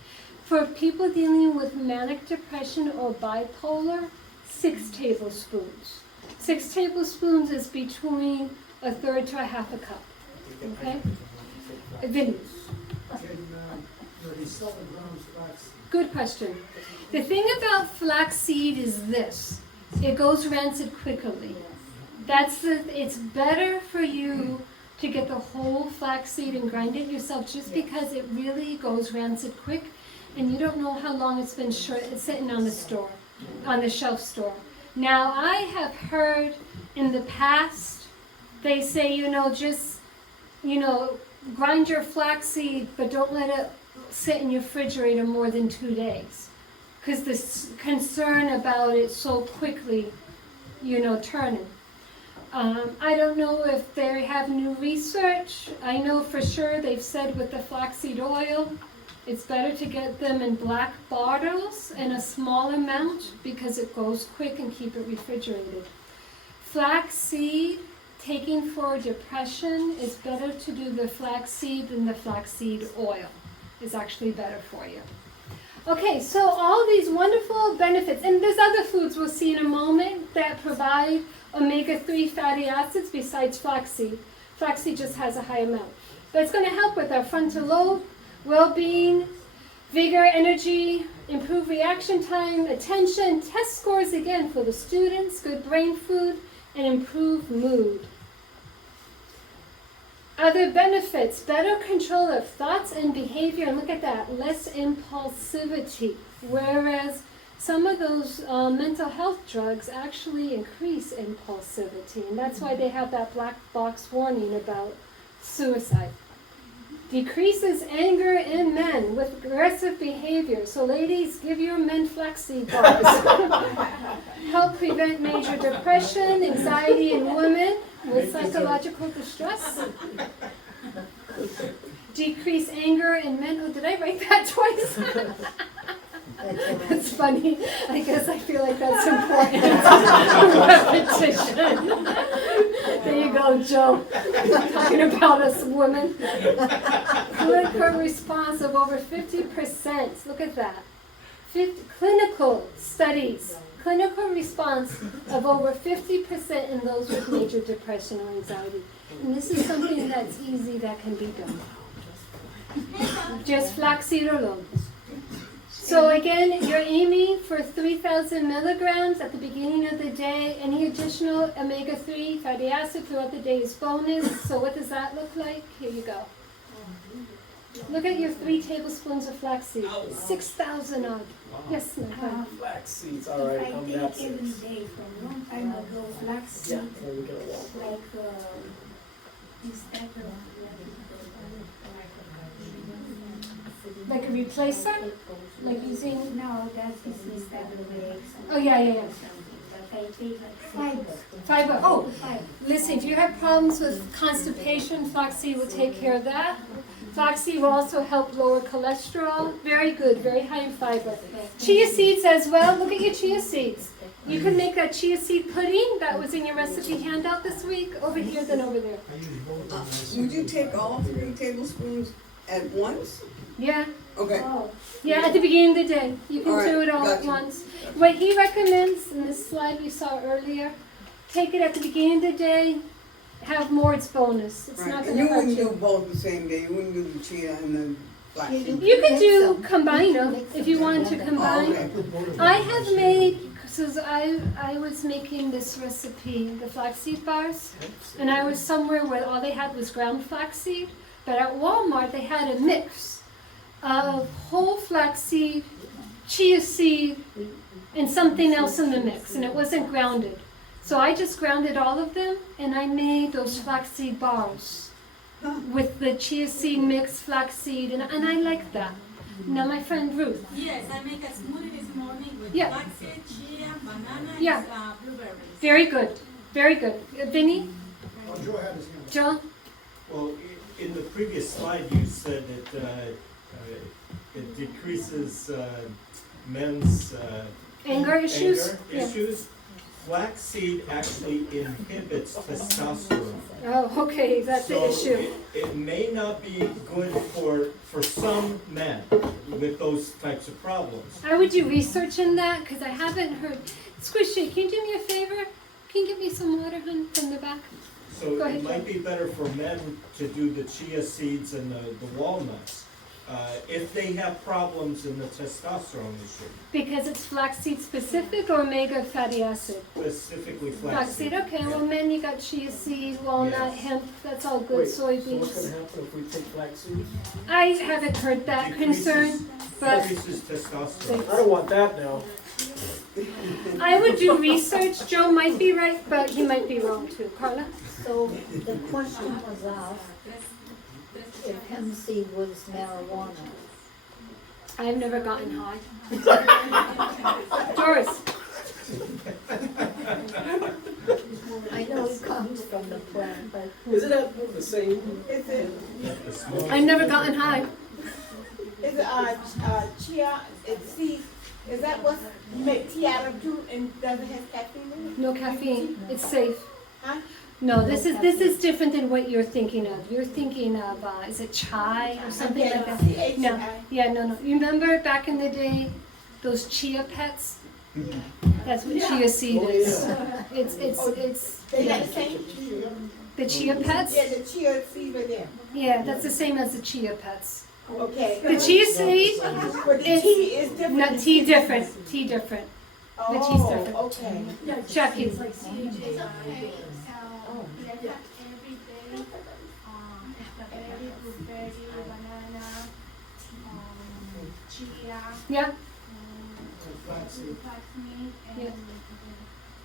For people dealing with manic depression or bipolar, 6 tablespoons. 6 tablespoons is between a third to a half a cup. Okay? Vinny. Good question. The thing about flaxseed is this. It goes rancid quickly. It's better for you to to get the whole flaxseed and grind it yourself, just because it really goes rancid quick, and you don't know how long it's been sitting on the shelf store. Now, I have heard in the past, they say, just, grind your flaxseed, but don't let it sit in your refrigerator more than 2 days. Because this concern about it so quickly, turning. I don't know if they have new research. I know for sure they've said with the flaxseed oil, it's better to get them in black bottles in a small amount because it goes quick and keep it refrigerated. Flaxseed, taking for depression, is better to do the flaxseed than the flaxseed oil. It's actually better for you. Okay, so all these wonderful benefits, and there's other foods we'll see in a moment that provide omega-3 fatty acids besides flaxseed. Flaxseed just has a high amount. But it's going to help with our frontal lobe, well-being, vigor, energy, improve reaction time, attention, test scores again for the students, good brain food, and improve mood. Other benefits, better control of thoughts and behavior, and look at that, less impulsivity. Whereas some of those mental health drugs actually increase impulsivity, and that's why they have that black box warning about suicide. Decreases anger in men with aggressive behavior. So ladies, give your men flaxseed bars. Help prevent major depression, anxiety in women with psychological distress. Decrease anger in men. Oh, did I write that twice? That's funny. I guess I feel like that's important. Repetition. There you go, Joe. Talking about us women. Clinical response of over 50%. Look at that. Clinical studies. Clinical response of over 50% in those with major depression or anxiety. And this is something that's easy that can be done. Just flaxseed alone. So again, you're aiming for 3,000 milligrams at the beginning of the day. Any additional omega-3 fatty acid throughout the day is bonus. So what does that look like? Here you go. Look at your 3 tablespoons of flaxseed. 6,000 odd. Yes, my friend. Flax seeds, all right. If I take every day from long time ago, flax Yeah, seed, there we go. like instead of Like a replacer? Like using... no, that is instead of eggs. Oh, yeah. But I take like Fiber. Oh, fiber. listen, if you have problems with constipation, flaxseed will take care of that. Flaxseed will also help lower cholesterol. Very good, very high in fiber. Chia seeds as well. Look at your chia seeds. You can make a chia seed pudding that was in your recipe handout this week. Over here, then over there. Would you take all 3 tablespoons at once? Yeah. Okay. Oh, Yeah, at the beginning of the day. You can All right, do it all at gotcha. once. What he recommends in this slide we saw earlier, take it at the beginning of the day, have more, it's bonus. It's not Right. going And to you hurt wouldn't do you. both the same day. You wouldn't do the chia and the flaxseed. You could do combine them if you wanted to Oh, combine. okay. I have made, because I was making this recipe, the flaxseed bars, and I was somewhere where all they had was ground flaxseed, but at Walmart they had a mix of whole flaxseed, chia seed, and something else in the mix, and it wasn't grounded. So I just grounded all of them, and I made those flaxseed bars with the chia seed mix, flaxseed, and I like that. Now my friend Ruth. Yes, I make a smoothie this morning with Yeah. flaxseed, chia, banana, Yeah. and blueberries. Very good, very good. Vinny? Joe? Well, in the previous slide, you said that it decreases men's Anger issues? anger Yeah. issues. Flaxseed actually inhibits testosterone. Oh, okay, that's the So issue. it may not be good for some men with those types of problems. I would do research in that because I haven't heard. Squishy, can you do me a favor? Can you get me some water, hun, from the back? So Go ahead, it might be better for men to do the chia seeds and the walnuts. if they have problems in the testosterone issue, Because it's flaxseed specific or omega fatty acid? specifically Flaxseed, flaxseed. okay, well, men, you got chia seed, walnut, Yes. hemp, that's all good, Wait, so what's soybeans. gonna happen if we take flaxseed? I haven't heard that concern, but Decreases testosterone. I don't want that now. I would do research. Joe might be right, but he might be wrong too. Carla? So the question was asked if hemp seed was marijuana. I've never gotten high. Doris? I know it comes from the plant, but Isn't that the same? Is it, I've never gotten high. chia, it's seeds, is that what make tea out of too, and does it have caffeine in it? No caffeine. It's safe. Huh? No, this is different than what you're thinking of. You're thinking of is it chai or something like that? No, C-H-I. yeah, no. You remember back in the day, those chia pets? That's what chia seed Oh, is. yeah. It's They got the same? the chia pets. Yeah, the chia seeds are there. Yeah, that's the same as the chia pets. Okay. The chia seed, But the it's- tea is different. no, tea different. Tea different. the tea's different. Oh, okay. Jackie. It's okay. Breakfast every day. Strawberry, blueberry, banana, chia, Yeah. flax meat, Yeah.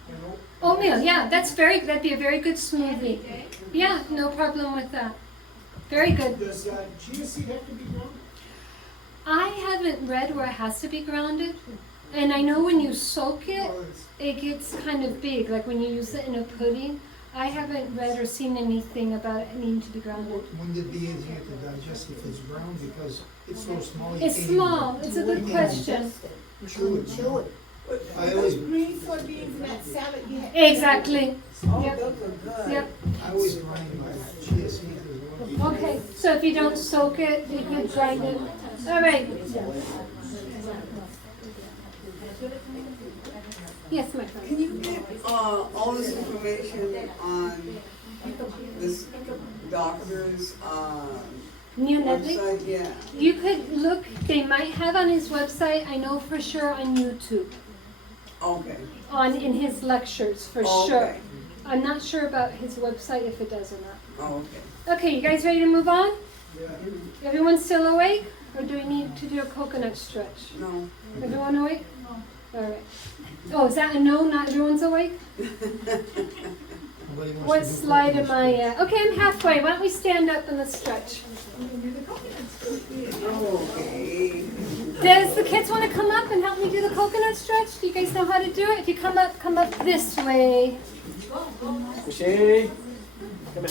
and Oatmeal. Yeah, that'd be a very good every smoothie. day. Yeah, no problem with that. Very good. Does chia seed have to be ground? I haven't read where it has to be grounded, and I know when you soak it, it gets kind of big, like when you use it in a pudding. I haven't read or seen anything about it needing to be grounded. Wouldn't it be easier to digest if it's ground because it's so small? you It's can't small. even It's a good question. chew it. chew it. I Those always- green soybeans in that salad you had. Exactly. Oh, Yep. those are good. Yep. I always grind my chia seeds as well. Okay. So if you don't soak it, you could grind it. All right. Yes, my friend. Can you get, all this information on this doctor's, Neil Nedley. website? Yeah. You could look. They might have on his website. I know for sure on YouTube. Okay. In his lectures for Okay. sure. I'm not sure about his website if it does or not. Oh, okay. Okay, you guys ready to move on? Everyone still awake? Or do we need to do a coconut stretch? No. Everyone awake? All right. Oh, is that a no? Not everyone's awake? Nobody wants What to do slide coconut am I at? Okay, I'm halfway. Why don't we stand up and let's stretch? Okay. Does the kids want to come up and help me do the coconut stretch? Do you guys know how to do it? If you come up this way. Squishy. Come in.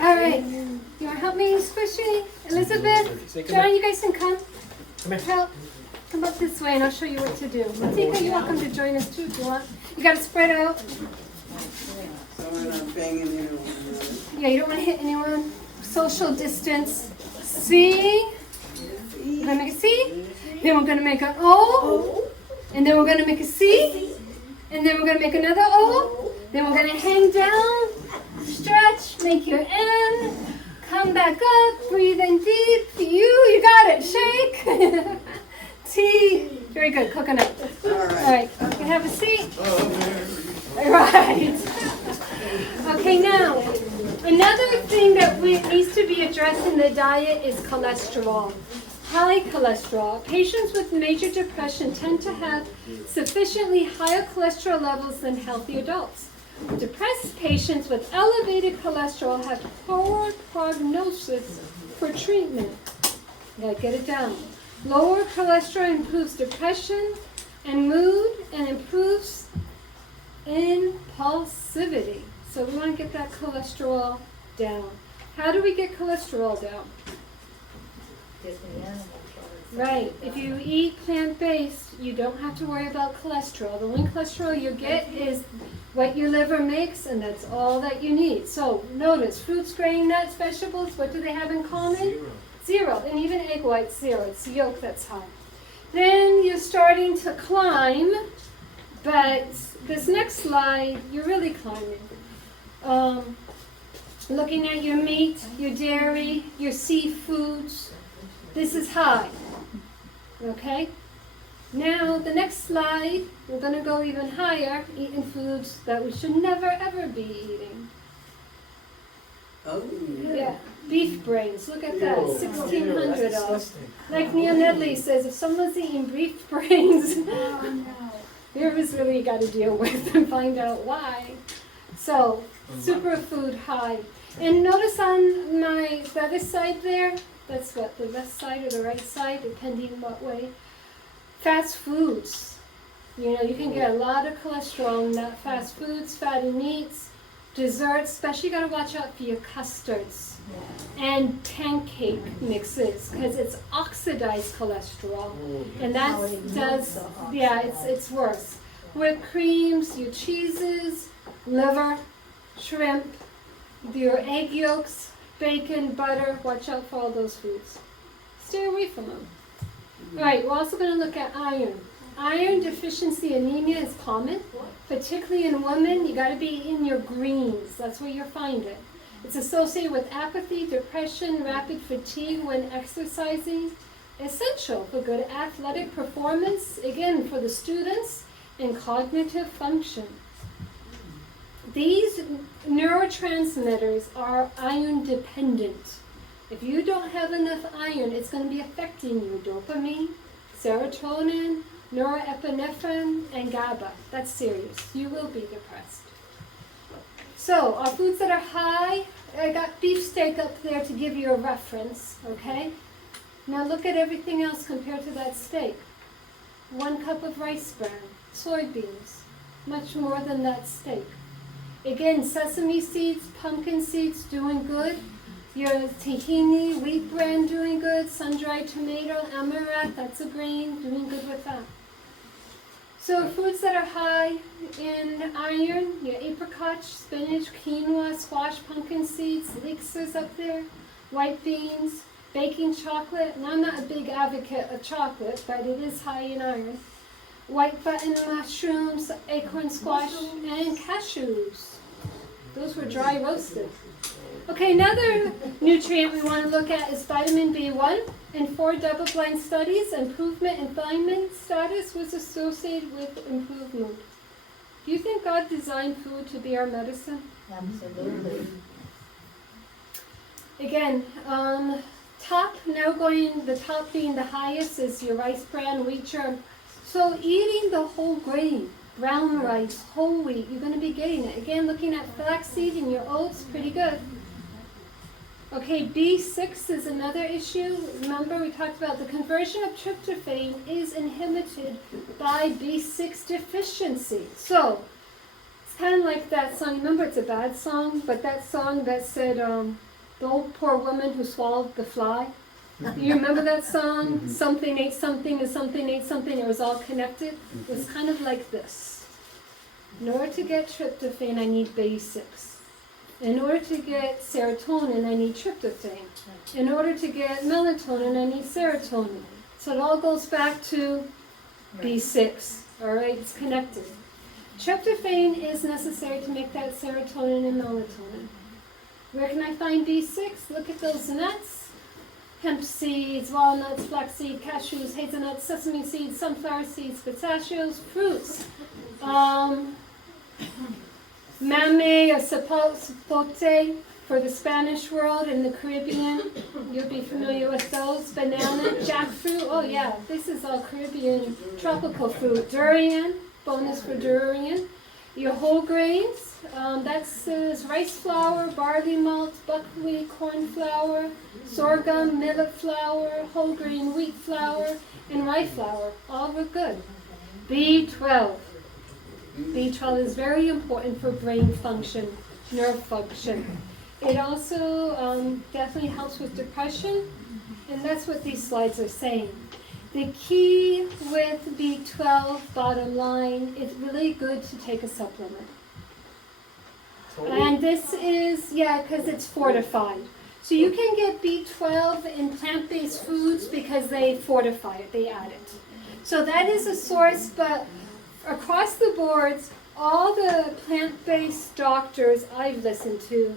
All right. You want to help me, Squishy? Elizabeth? Say come John, in. you guys can come. Come in. Help. Come up this way and I'll show you what to do. Tika, you're welcome to join us too if you want. You got to spread out. So we're not banging into one another. Yeah, you don't want to hit anyone. Social distance. C. We're going to make a C. Then we're going to make an O. And then we're going to make a C. And then we're going to make another O. Then we're going to hang down. Stretch. Make your N. Come back up. Breathe in deep. You got it. Shake. T. Very good. Coconut. All All right. right. You can have a seat. All right. Okay, now, another thing that needs to be addressed in the diet is cholesterol. High cholesterol. Patients with major depression tend to have sufficiently higher cholesterol levels than healthy adults. Depressed patients with elevated cholesterol have poor prognosis for treatment. You gotta get it down. Lower cholesterol improves depression and mood and improves impulsivity. So we want to get that cholesterol down. How do we get cholesterol down? Get the animal products. Right. If you eat plant-based, you don't have to worry about cholesterol. The only cholesterol you get is what your liver makes, and that's all that you need. So notice, fruits, grain, nuts, vegetables, what do they have in common? Zero. And even egg whites, zero. It's the yolk that's high. Then you're starting to climb, but this next slide, you're really climbing. Looking at your meat, your dairy, your seafoods, This is high. Okay? Now, the next slide, we're going to go even higher, eating foods that we should never ever be eating. Oh, Yeah, beef brains, look at that, Ew. 1,600 That's of. disgusting. Like Nedley says, if someone's eating beef brains, Oh no. here's really you got to deal with and find out why. So, superfood high. And notice on the other side there, that's what, the left side or the right side, depending what way. Fast foods. You know, you can get a lot of cholesterol in that. Fast foods, fatty meats, desserts, especially you got to watch out for your custards and pancake mixes because it's oxidized cholesterol. And that How it does, melts the yeah, oxidized. it's worse. Whipped creams, your cheeses, liver, shrimp, your egg yolks, bacon, butter, watch out for all those foods. Stay away from them. All right, we're also going to look at iron. Iron deficiency anemia is common, particularly in women. You got to be in your greens. That's where you'll find it. It's associated with apathy, depression, rapid fatigue when exercising. Essential for good athletic performance, again, for the students, and cognitive function. These neurotransmitters are iron dependent. If you don't have enough iron, it's going to be affecting your dopamine, serotonin, norepinephrine, and GABA. That's serious. You will be depressed. So, our foods that are high, I got beefsteak up there to give you a reference, okay? Now look at everything else compared to that steak. 1 cup of rice bran, soybeans, much more than that steak. Again, sesame seeds, pumpkin seeds doing good. Your tahini, wheat bran doing good. Sun-dried tomato, amaranth, that's a grain, doing good with that. So foods that are high in iron, your apricot, spinach, quinoa, squash, pumpkin seeds, Ssris up there, white beans, baking chocolate. Now I'm not a big advocate of chocolate, but it is high in iron. White button mushrooms, acorn squash, and cashews. Those were dry roasted. Okay, another nutrient we want to look at is vitamin B1. In 4 double-blind studies, improvement in thyroid status was associated with improved mood. Do you think God designed food to be our medicine? Absolutely. Again, the top being the highest is your rice bran, wheat germ. So eating the whole grain, brown rice, whole wheat, you're going to be getting it. Again, looking at flaxseed in your oats, pretty good. Okay, B6 is another issue. Remember we talked about the conversion of tryptophan is inhibited by B6 deficiency. So, it's kind of like that song. Remember it's a bad song, but that song that said, the old poor woman who swallowed the fly. You remember that song? Something ate something and something ate something. It was all connected. It was kind of like this. In order to get tryptophan, I need B6. In order to get serotonin, I need tryptophan. In order to get melatonin, I need serotonin. So it all goes back to B6. All right, it's connected. Tryptophan is necessary to make that serotonin and melatonin. Where can I find B6? Look at those nuts. Hemp seeds, walnuts, flaxseed, cashews, hazelnuts, sesame seeds, sunflower seeds, pistachios, fruits. Mame or sapote for the Spanish world and the Caribbean. You'll be familiar with those. Banana, jackfruit. Oh yeah, this is all Caribbean tropical fruit. Durian, bonus for durian. Your whole grains, that's rice flour, barley malt, buckwheat, corn flour, sorghum, millet flour, whole grain wheat flour, and rye flour. All were good. B12. B12 is very important for brain function, nerve function. It also definitely helps with depression, and that's what these slides are saying. The key with B12, bottom line, it's really good to take a supplement. And this is, because it's fortified. So you can get B12 in plant-based foods because they fortify it, they add it. So that is a source, but across the boards, all the plant-based doctors I've listened to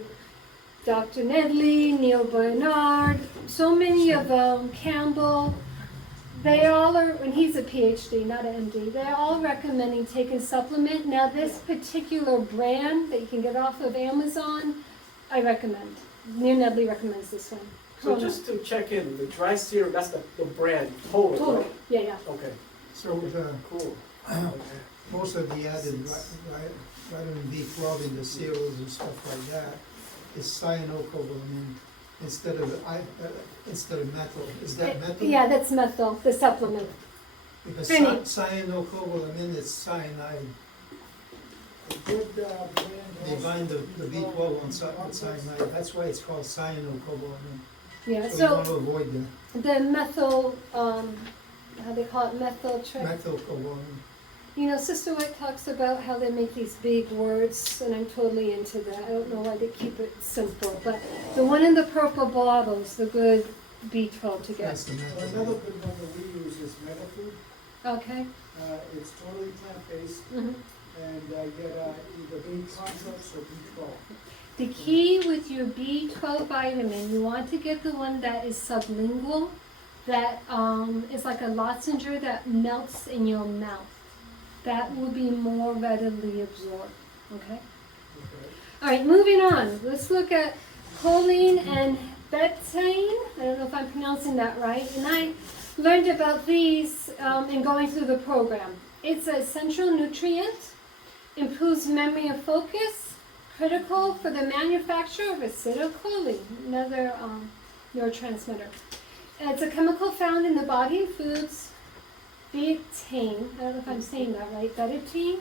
Dr. Nedley, Neil Bernard, so many of them, Campbell, they all are, and he's a PhD, not an MD, they're all recommending taking supplement. Now this particular brand that you can get off of Amazon, I recommend. Neil Nedley recommends this one. So just to check in, the dry serum, that's the brand, Total, right? Yeah, yeah. Okay, So the, cool. most of the added vitamin B12 in the cereals and stuff like that is cyanocobalamin instead of methyl. Is that methyl? Yeah, that's methyl, the supplement. Because Penny. cyanocobalamin is cyanide. A good brand They also. bind the B12 on cyanide. That's why it's called cyanocobalamin. Yeah, So you want to so avoid the methyl, how they call it, methyl the tri- methylcobalamin. You know, Sister White talks about how they make these big words, and I'm totally into that. I don't know why they keep it simple, but the one in the purple bottle is the good B12 to get. That's the Another methyl. good one that we use is Metafood. Okay. It's totally plant-based, Mhm. and you get either B complex or B12. The key with your B12 vitamin, you want to get the one that is sublingual, that is like a lozenge that melts in your mouth. That will be more readily absorbed. Okay. All right, moving on. Let's look at choline and betaine. I don't know if I'm pronouncing that right. And I learned about these in going through the program. It's an essential nutrient, improves memory and focus, critical for the manufacture of acetylcholine, another neurotransmitter. It's a chemical found in the body and foods. Betaine, I don't know if I'm saying that right, betaine.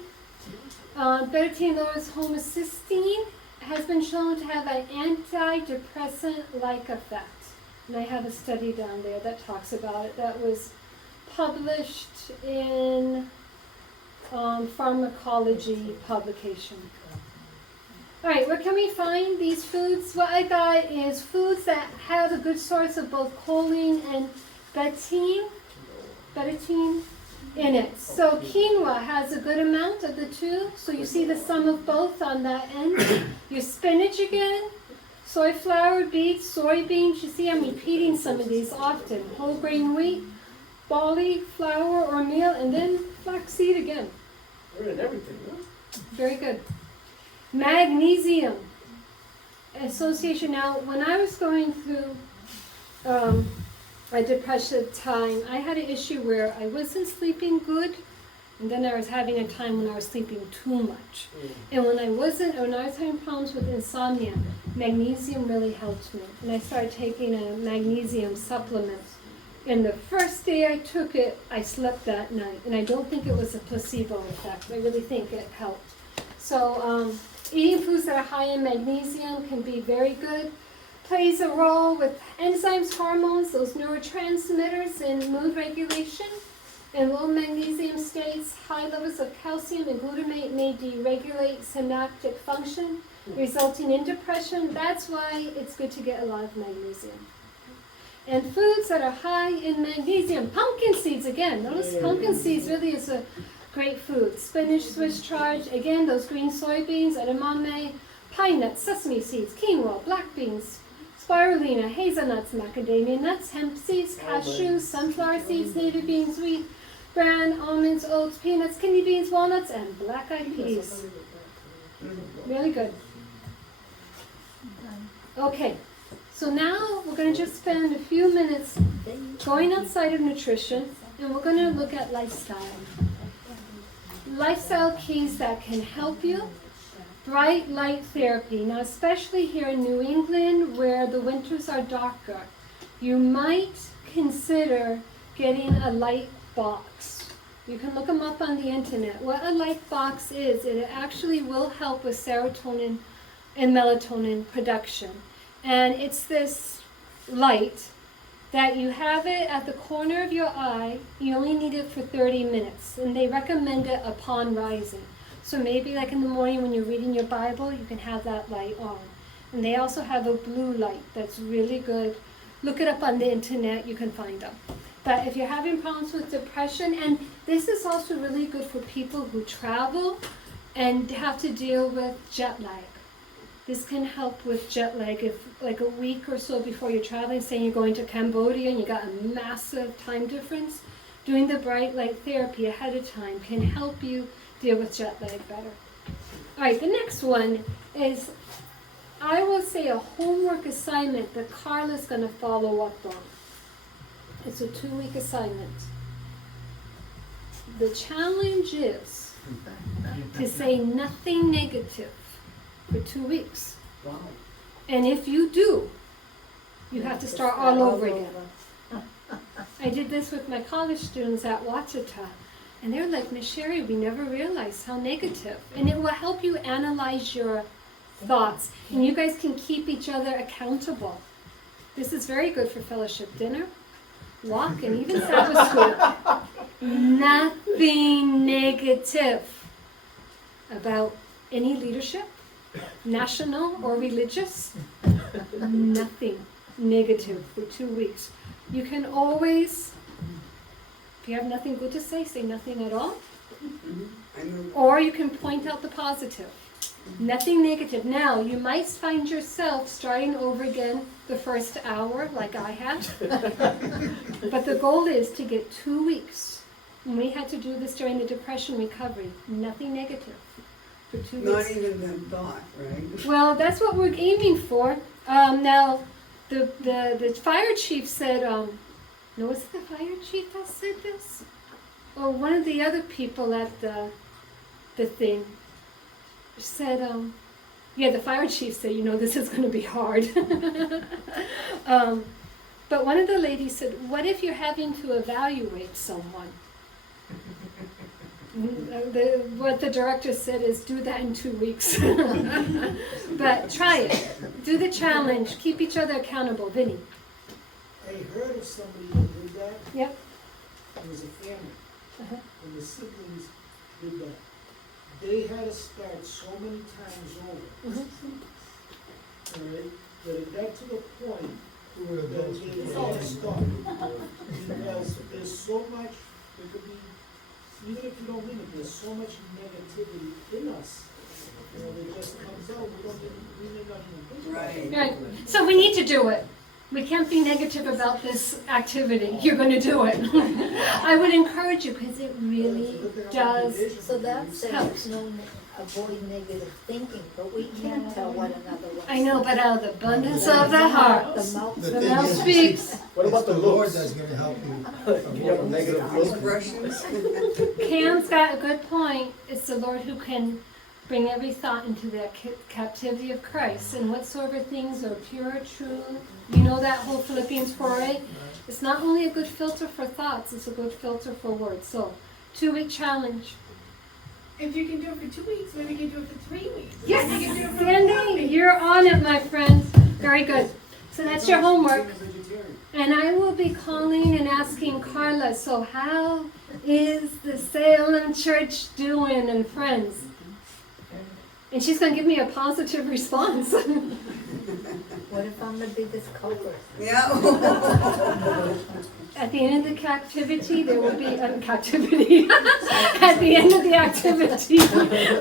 Betaine lowers homocysteine, has been shown to have an antidepressant-like effect. And I have a study down there that talks about it that was published in pharmacology publication. All right, where can we find these foods? What I got is foods that have a good source of both choline and betaine in it. So quinoa has a good amount of the two. So you see the sum of both on that end. Your spinach again, soy flour, beets, soybeans. You see I'm repeating some of these often. Whole grain wheat, barley, flour or meal, and then flaxseed again. They're in everything, huh? Very good. Magnesium association. Now, when I was going through a depressive time, I had an issue where I wasn't sleeping good, and then I was having a time when I was sleeping too much. And when I was having problems with insomnia, magnesium really helped me. And I started taking a magnesium supplement. And the first day I took it, I slept that night. And I don't think it was a placebo effect. I really think it helped. So eating foods that are high in magnesium can be very good. Plays a role with enzymes, hormones, those neurotransmitters in mood regulation. In low magnesium states, high levels of calcium and glutamate may deregulate synaptic function, resulting in depression. That's why it's good to get a lot of magnesium. And foods that are high in magnesium, pumpkin seeds again. Notice pumpkin seeds really is a great food. Spinach, Swiss chard, again, those green soybeans, edamame, pine nuts, sesame seeds, quinoa, black beans, spirulina, hazelnuts, macadamia nuts, hemp seeds, cashews, sunflower seeds, native beans, wheat, bran, almonds, oats, peanuts, kidney beans, walnuts, and black-eyed peas. Really good. Okay, so now we're going to just spend a few minutes going outside of nutrition, and we're going to look at lifestyle. Lifestyle keys that can help you. Bright light therapy. Now, especially here in New England where the winters are darker, you might consider getting a light box. You can look them up on the internet. What a light box is, it actually will help with serotonin and melatonin production. And it's this light that you have it at the corner of your eye. You only need it for 30 minutes, and they recommend it upon rising. So maybe like in the morning when you're reading your Bible, you can have that light on. And they also have a blue light that's really good. Look it up on the internet, you can find them. But if you're having problems with depression, and this is also really good for people who travel and have to deal with jet lag. This can help with jet lag. If like a week or so before you're traveling, saying you're going to Cambodia and you got a massive time difference, doing the bright light therapy ahead of time can help you deal with jet lag better. All right, the next one is, I will say, a homework assignment that Carla's going to follow up on. It's a 2-week assignment. The challenge is to say nothing negative for 2 weeks. Wow. And if you do, you have to start all over again. I did this with my college students at Wachita, and they're like, Miss Sherry, we never realized how negative. And it will help you analyze your thoughts, and you guys can keep each other accountable. This is very good for fellowship dinner, walk, and even Sabbath school. Nothing negative about any leadership, national or religious. Nothing negative for 2 weeks. You can always, if you have nothing good to say nothing at all. Or you can point out the positive. Nothing negative. Now, you might find yourself starting over again the first hour, like I have. But the goal is to get 2 weeks. And we had to do this during the Depression recovery. Nothing negative for 2 weeks. Not even that thought, right? Well, that's what we're aiming for. Now, the fire chief said, no, was it the fire chief that said this? Or one of the other people at the thing said, yeah, the fire chief said, this is going to be hard. But one of the ladies said, what if you're having to evaluate someone? What the director said is, do that in 2 weeks. But try it. Do the challenge. Keep each other accountable. Vinny. I heard of somebody who did that. Yep. It was a family. Uh-huh. And the siblings did that. They had to start so many times over. Mm-hmm. All right? That it got to the point Who would have that those they people? had to stop. Because there's so much, there could be, even if you don't mean it, there's so much negativity in us. That just comes out, we may not even think about it. Right. So we need to do it. We can't be negative about this activity. You're going to do it. I would encourage you because it really does. So that says helps. avoid negative thinking, but we can tell one another what. I know, but out of the abundance of the heart, The mouth. the mouth speaks. What about the Lord looks? that's gonna help you. You have a negative look. Expressions. Cam's got a good point. It's the Lord who can bring every thought into the captivity of Christ. And whatsoever things are pure, true. You know that whole Philippians 4:8? It's not only a good filter for thoughts, it's a good filter for words. So, 2-week challenge. If you can do it for 2 weeks, maybe you can do it for 3 weeks. Yes, Maybe you can do it for Sandy, you're on it, my friend. Very good. So that's your homework. And I will be calling and asking Carla, so how is the Salem Church doing, and friends? And she's going to give me a positive response. What if I'm the biggest culprit? Yeah. At the end of the captivity, there will be captivity. At the end of the activity,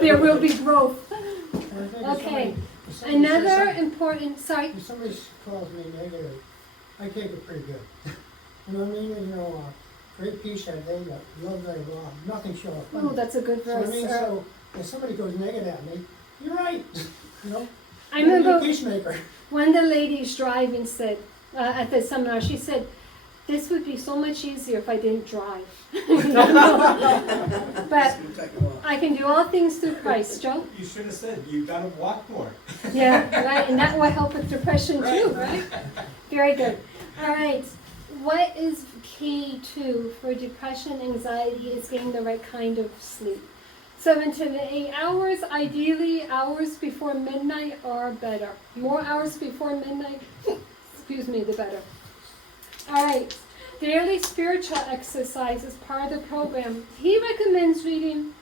there will be growth. Okay. Another important, sorry. If somebody calls me negative, I take it pretty good. You know what I mean? Great peace that day, that love thy law, nothing shall offend Oh, me. that's a good So I verse. mean, so if somebody goes negative at me, you're right. I You're remember a peacemaker. when the ladies driving said, at the seminar, she said, this would be so much easier if I didn't drive. But I can do all things through Christ, Joe. You should have said, you gotta walk more. Yeah, right, and that will help with depression too, right? Very good. All right, what is key too for depression, anxiety is getting the right kind of sleep. 7 to 8 hours, ideally hours before midnight are better. More hours before midnight, the better. All right, daily spiritual exercise is part of the program. He recommends reading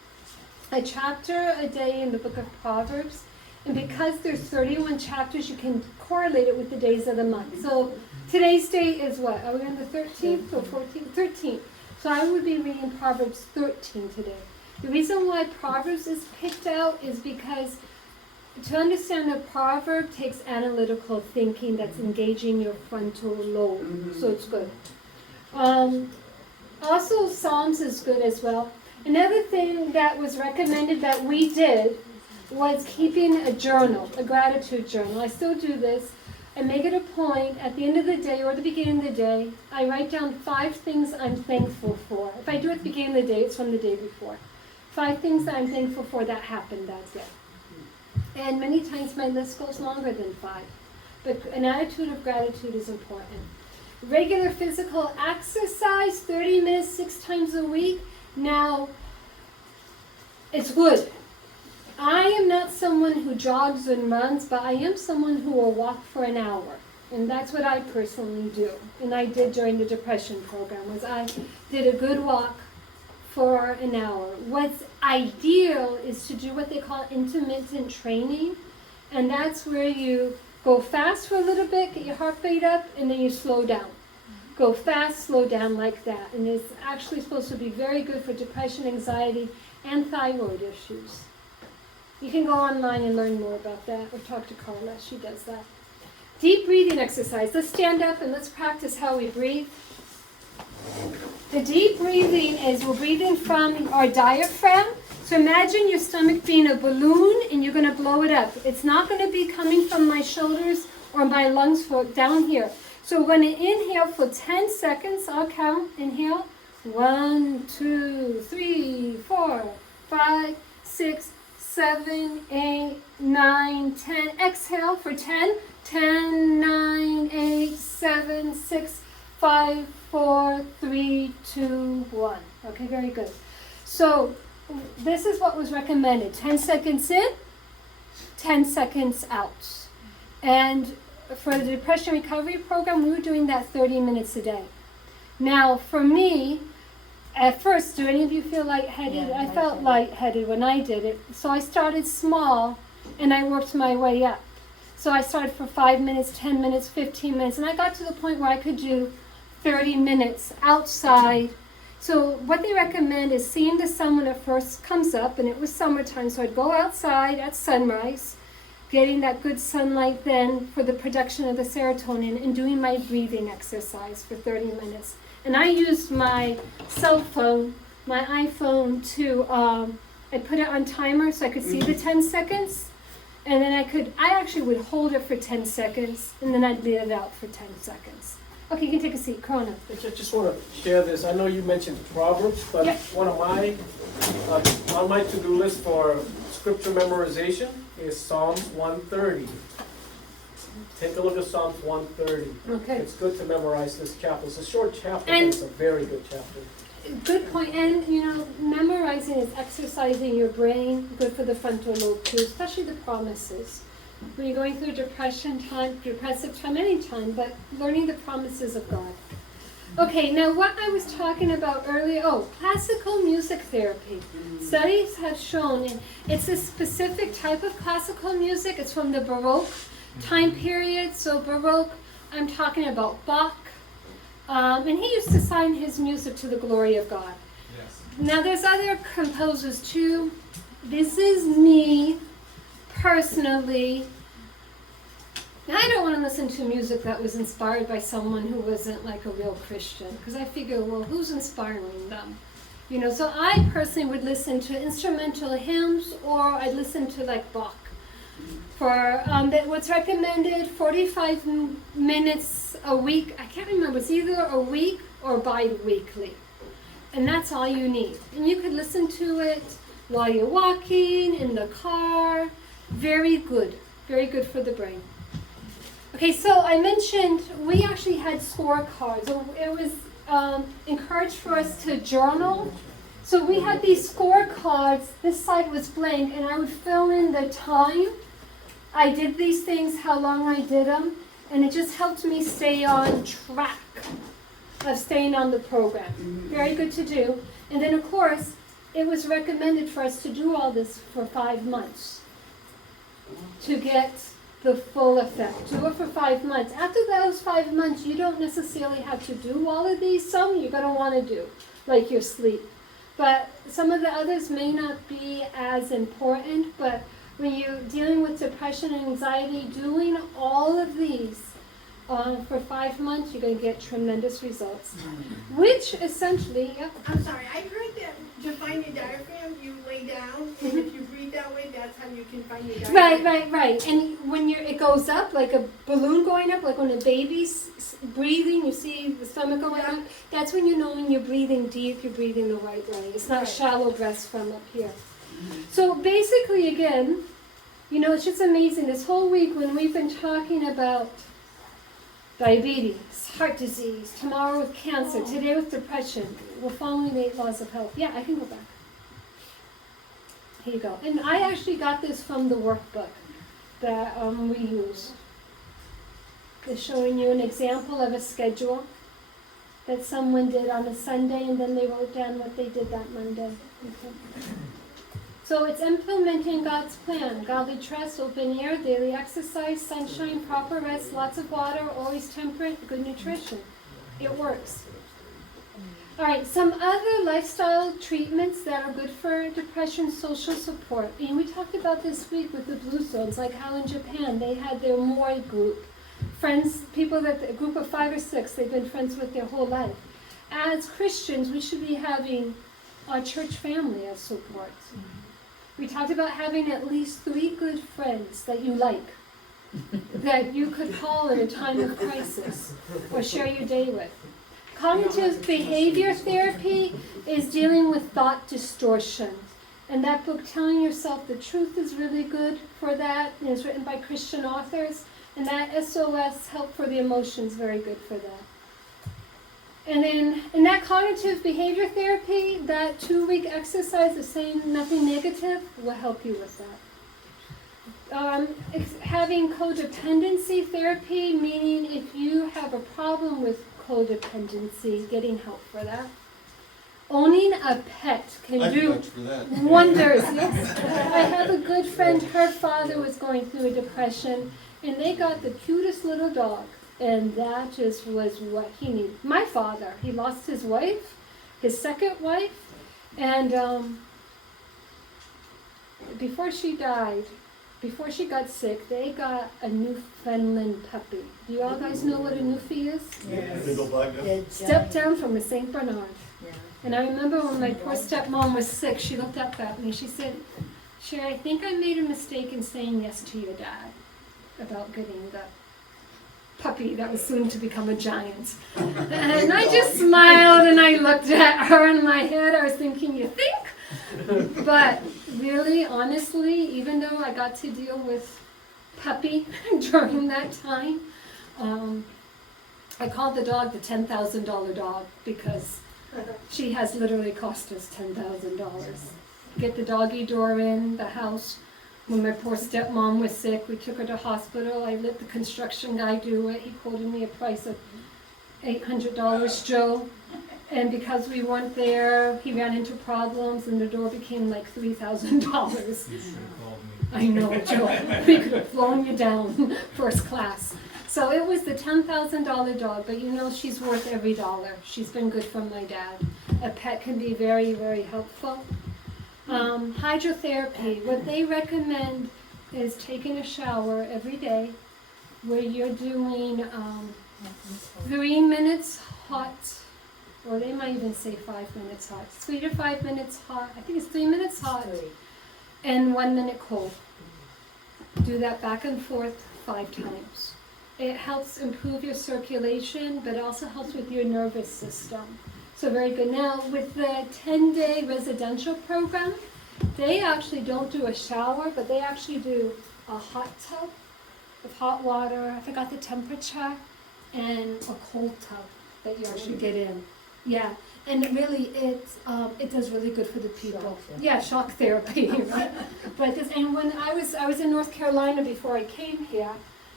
a chapter a day in the book of Proverbs. And because there's 31 chapters, you can correlate it with the days of the month. So today's date is what? Are we on the 13th or 14th? 13th. So I would be reading Proverbs 13 today. The reason why Proverbs is picked out is because to understand a proverb takes analytical thinking that's engaging your frontal lobe, so it's good. Also, Psalms is good as well. Another thing that was recommended that we did was keeping a journal, a gratitude journal. I still do this. I make it a point at the end of the day or the beginning of the day, I write down 5 things I'm thankful for. If I do it at the beginning of the day, it's from the day before. 5 things that I'm thankful for that happened that day. And many times my list goes longer than 5. But an attitude of gratitude is important. Regular physical exercise, 30 minutes, 6 times a week. Now, it's good. I am not someone who jogs and runs, but I am someone who will walk for an hour. And that's what I personally do. And I did during the depression program, was I did a good walk for an hour. What's ideal is to do what they call intermittent training. And that's where you go fast for a little bit, get your heart rate up, and then you slow down. Go fast, slow down like that. And it's actually supposed to be very good for depression, anxiety, and thyroid issues. You can go online and learn more about that, or talk to Carla, she does that. Deep breathing exercise. Let's stand up and let's practice how we breathe. The deep breathing is we're breathing from our diaphragm. So imagine your stomach being a balloon and you're going to blow it up. It's not going to be coming from my shoulders or my lungs down here. So we're going to inhale for 10 seconds. I'll count. Inhale. 1, 2, 3, 4, 5, 6, 7, 8, 9, 10. Exhale for 10. 10, 9, 8, 7, 6, 5, 4, 3, 2, 1. Okay, very good. So this is what was recommended. 10 seconds in, 10 seconds out. And for the depression recovery program, we were doing that 30 minutes a day. Now, for me, at first, do any of you feel lightheaded? I felt lightheaded when I did it. So I started small and I worked my way up. So I started for 5 minutes, 10 minutes, 15 minutes, and I got to the point where I could do 30 minutes outside. So what they recommend is seeing the sun when it first comes up, and it was summertime, so I'd go outside at sunrise, getting that good sunlight then for the production of the serotonin, and doing my breathing exercise for 30 minutes. And I used my cell phone, my iPhone, to, I put it on timer so I could see the 10 seconds. And then I actually would hold it for 10 seconds, and then I'd leave it out for 10 seconds. Okay, you can take a seat. Corona. I just want to share this. I know you mentioned Proverbs, but one of my, on my to-do list for scripture memorization is Psalms 130. Take a look at Psalms 130. Okay. It's good to memorize this chapter. It's a short chapter, but it's a very good chapter. Good point. And, memorizing is exercising your brain, good for the frontal lobe too, especially the promises. When you're going through depressive time, any time, but learning the promises of God. Okay, now what I was talking about earlier, classical music therapy. Studies have shown it's a specific type of classical music. It's from the Baroque time period. So Baroque, I'm talking about Bach. And he used to sign his music to the glory of God. Yes. Now there's other composers too. This is me personally. Now I don't want to listen to music that was inspired by someone who wasn't like a real Christian, because I figure, well, who's inspiring them? So I personally would listen to instrumental hymns, or I'd listen to like Bach. For what's recommended, 45 minutes a week. I can't remember, it's either a week or bi-weekly. And that's all you need. And you could listen to it while you're walking, in the car. Very good for the brain. Okay, so I mentioned we actually had scorecards. It was encouraged for us to journal. So we had these scorecards. This side was blank, and I would fill in the time I did these things, how long I did them, and it just helped me stay on track of staying on the program. Very good to do. And then, of course, it was recommended for us to do all this for 5 months to get the full effect. Do it for 5 months. After those 5 months, you don't necessarily have to do all of these. Some you're going to want to do, like your sleep. But some of the others may not be as important, but when you're dealing with depression and anxiety, doing all of these for 5 months, you're going to get tremendous results. Which essentially, yeah. I'm sorry, I heard that to find your diaphragm, you lay down, and if you breathe that way, that's how you can find your diaphragm. Right. And when it goes up, like a balloon going up, like when a baby's breathing, you see the stomach going up, that's when you know when you're breathing deep, you're breathing the right way. It's not shallow breaths from up here. So basically, again, you know, it's just amazing. This whole week when we've been talking about diabetes, heart disease, tomorrow with cancer, today with depression, we're following the 8 laws of health. Yeah, I can go back. Here you go. And I actually got this from the workbook that we use. It's showing you an example of a schedule that someone did on a Sunday, and then they wrote down what they did that Monday. Okay. So it's implementing God's plan. Godly trust, open air, daily exercise, sunshine, proper rest, lots of water, always temperate, good nutrition. It works. All right, some other lifestyle treatments that are good for depression, social support. And we talked about this week with the blue zones, like how in Japan they had their Moi group. Friends, people that, a group of 5 or 6, they've been friends with their whole life. As Christians, we should be having our church family as support. We talked about having at least 3 good friends that you like, that you could call in a time of crisis or share your day with. Cognitive behavior therapy is dealing with thought distortion. And that book, Telling Yourself the Truth, is really good for that. And it's written by Christian authors. And that SOS, Help for the Emotions, very good for that. And then in that cognitive behavior therapy, that 2-week exercise of saying nothing negative will help you with that. Having codependency therapy, meaning if you have a problem with codependency, getting help for that. Owning a pet can do wonders. Yes. I have a good friend, her father was going through a depression, and they got the cutest little dog. And that just was what he needed. My father, he lost his wife, his second wife, and before she died, before she got sick, they got a Newfoundland puppy. Do you all guys know what a Newfie is? Yes. Stepped down from a St. Bernard. Yeah. And I remember when my poor stepmom was sick, she looked up at me. She said, Sherry, I think I made a mistake in saying yes to your dad about getting the puppy that was soon to become a giant. And I just smiled and I looked at her in my head. I was thinking, you think? But really, honestly, even though I got to deal with puppy during that time, I called the dog the $10,000 dog because she has literally cost us $10,000. Get the doggy door in the house. When my poor stepmom was sick, we took her to hospital. I let the construction guy do it. He quoted me a price of $800, Joe. And because we weren't there, he ran into problems, and the door became like $3,000. You should have called me. I know, Joe. We could have flown you down first class. So it was the $10,000 dog, but you know she's worth every dollar. She's been good for my dad. A pet can be very, very helpful. Hydrotherapy, what they recommend is taking a shower every day where you're doing 3 minutes hot, or they might even say 5 minutes hot. 3 to 5 minutes hot, I think it's 3 minutes hot, and 1 minute cold. Do that back and forth 5 times. It helps improve your circulation, but it also helps with your nervous system. So very good. Now, with the 10-day residential program, they actually don't do a shower, but they actually do a hot tub with hot water, I forgot the temperature, and a cold tub that you actually get in. Yeah, and it does really good for the people. Yeah, shock therapy, right? But and when I was in North Carolina before I came here,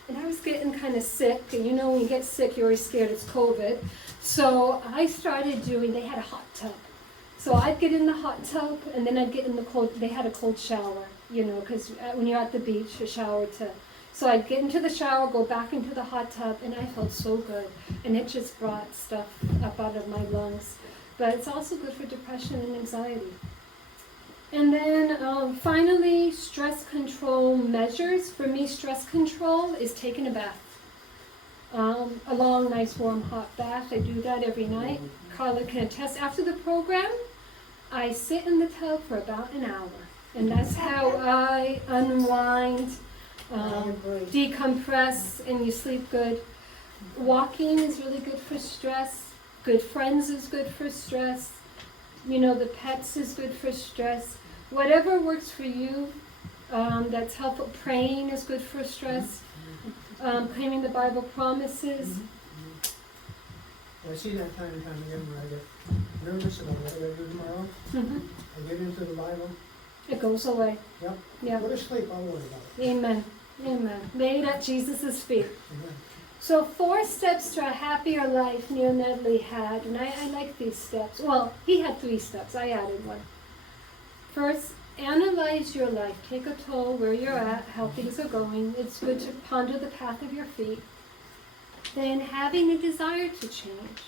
and I was getting kind of sick, and you know when you get sick, you're always scared it's COVID. So I started they had a hot tub. So I'd get in the hot tub, and then I'd get in the cold, they had a cold shower, you know, because when you're at the beach, a shower so I'd get into the shower, go back into the hot tub, and I felt so good. And it just brought stuff up out of my lungs. But it's also good for depression and anxiety. And then finally, stress control measures. For me, stress control is taking a bath. A long, nice, warm, hot bath. I do that every night. Carla can attest. After the program, I sit in the tub for about an hour. And that's how I unwind, decompress, and you sleep good. Walking is really good for stress. Good friends is good for stress. You know, the pets is good for stress. Whatever works for you, that's helpful. Praying is good for stress. Claiming the Bible promises. I see that time and time again when I get nervous about what I gotta do tomorrow. I get into the Bible. It goes away. Yep. Yeah. Go to sleep, I'll worry about it. Amen. Amen. Laid at Jesus' feet. Amen. So 4 steps to a happier life Neil Nedley had, and I like these steps. Well, he had 3 steps. I added 1. First, analyze your life. Take a toll where you're at, how things are going. It's good to ponder the path of your feet. Then having a desire to change.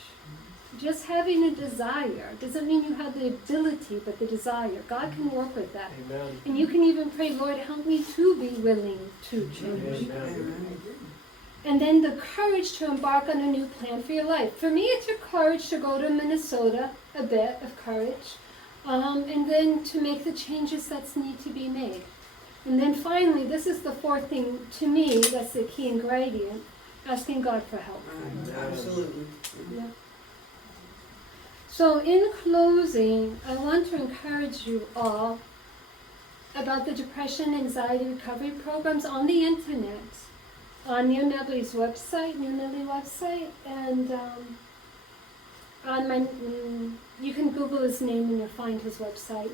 Just having a desire doesn't mean you have the ability, but the desire. God can work with that. Amen. And you can even pray, Lord, help me to be willing to change. Amen. And then the courage to embark on a new plan for your life. For me, it took courage to go to Minnesota, a bit of courage, and then to make the changes that need to be made. And then finally, this is the 4th thing to me, that's the key ingredient, asking God for help. Absolutely. Yeah. So in closing, I want to encourage you all about the depression, anxiety recovery programs on the internet, on Neil Nedley's website, Neil Nedley website, and on my, you can Google his name and you'll find his website.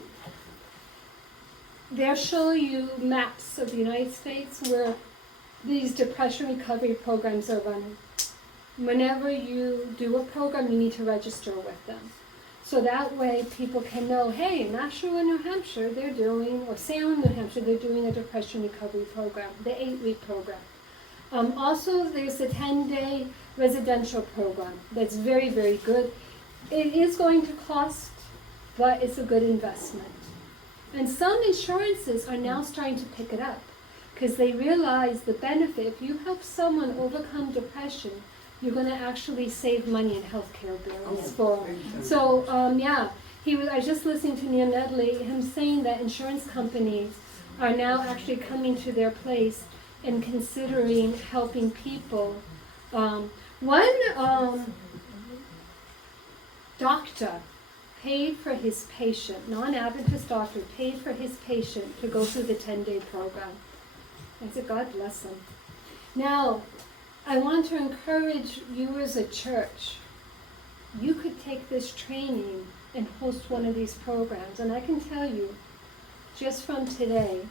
They'll show you maps of the United States where these depression recovery programs are running. Whenever you do a program, you need to register with them. So that way people can know, hey, in Nashua, New Hampshire, they're doing, or Salem, New Hampshire, they're doing a depression recovery program, the 8-week program. Also, there's a 10-day residential program that's very, very good. It is going to cost, but it's a good investment. And some insurances are now starting to pick it up because they realize the benefit. If you help someone overcome depression, you're going to actually save money in healthcare bills for them. So, yeah, I was just listening to Neil Nedley, him saying that insurance companies are now actually coming to their place and considering helping people. One doctor paid for his patient, non-Adventist doctor, paid for his patient to go through the 10-day program. I said, God bless him. Now, I want to encourage you as a church. You could take this training and host one of these programs. And I can tell you, just from today,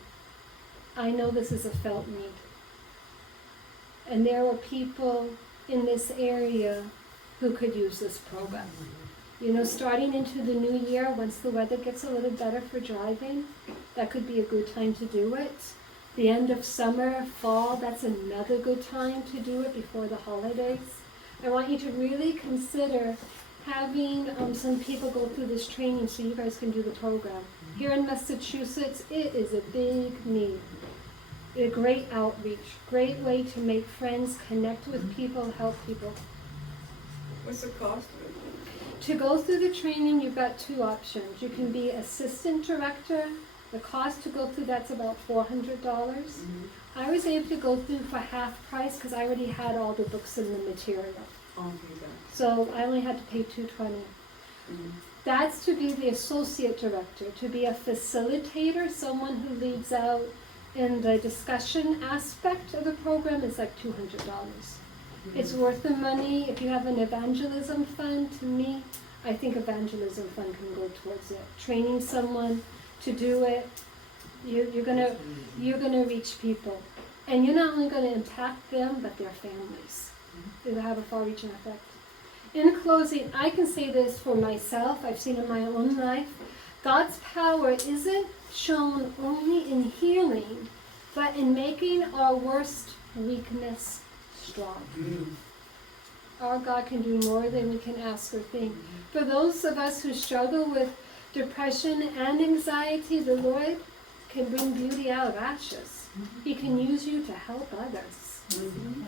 I know this is a felt need. And there are people in this area who could use this program. You know, starting into the new year, once the weather gets a little better for driving, that could be a good time to do it. The end of summer, fall, that's another good time to do it before the holidays. I want you to really consider having some people go through this training so you guys can do the program. Here in Massachusetts, it is a big need. A great outreach, great way to make friends, connect with people, help people. What's the cost of it? To go through the training, you've got 2 options. You can be assistant director. The cost to go through that's about $400. I was able to go through for half price because I already had all the books and the material. So I only had to pay $220. That's to be the associate director. To be a facilitator, someone who leads out in the discussion aspect of the program is like $200. It's worth the money. If you have an evangelism fund, to me, I think evangelism fund can go towards it. Training someone to do it, you're gonna reach people, and you're not only gonna impact them, but their families. It'll have a far-reaching effect. In closing, I can say this for myself. I've seen in my own life. God's power isn't shown only in healing, but in making our worst weakness strong. Our God can do more than we can ask or think. For those of us who struggle with depression and anxiety, the Lord can bring beauty out of ashes. He can use you to help others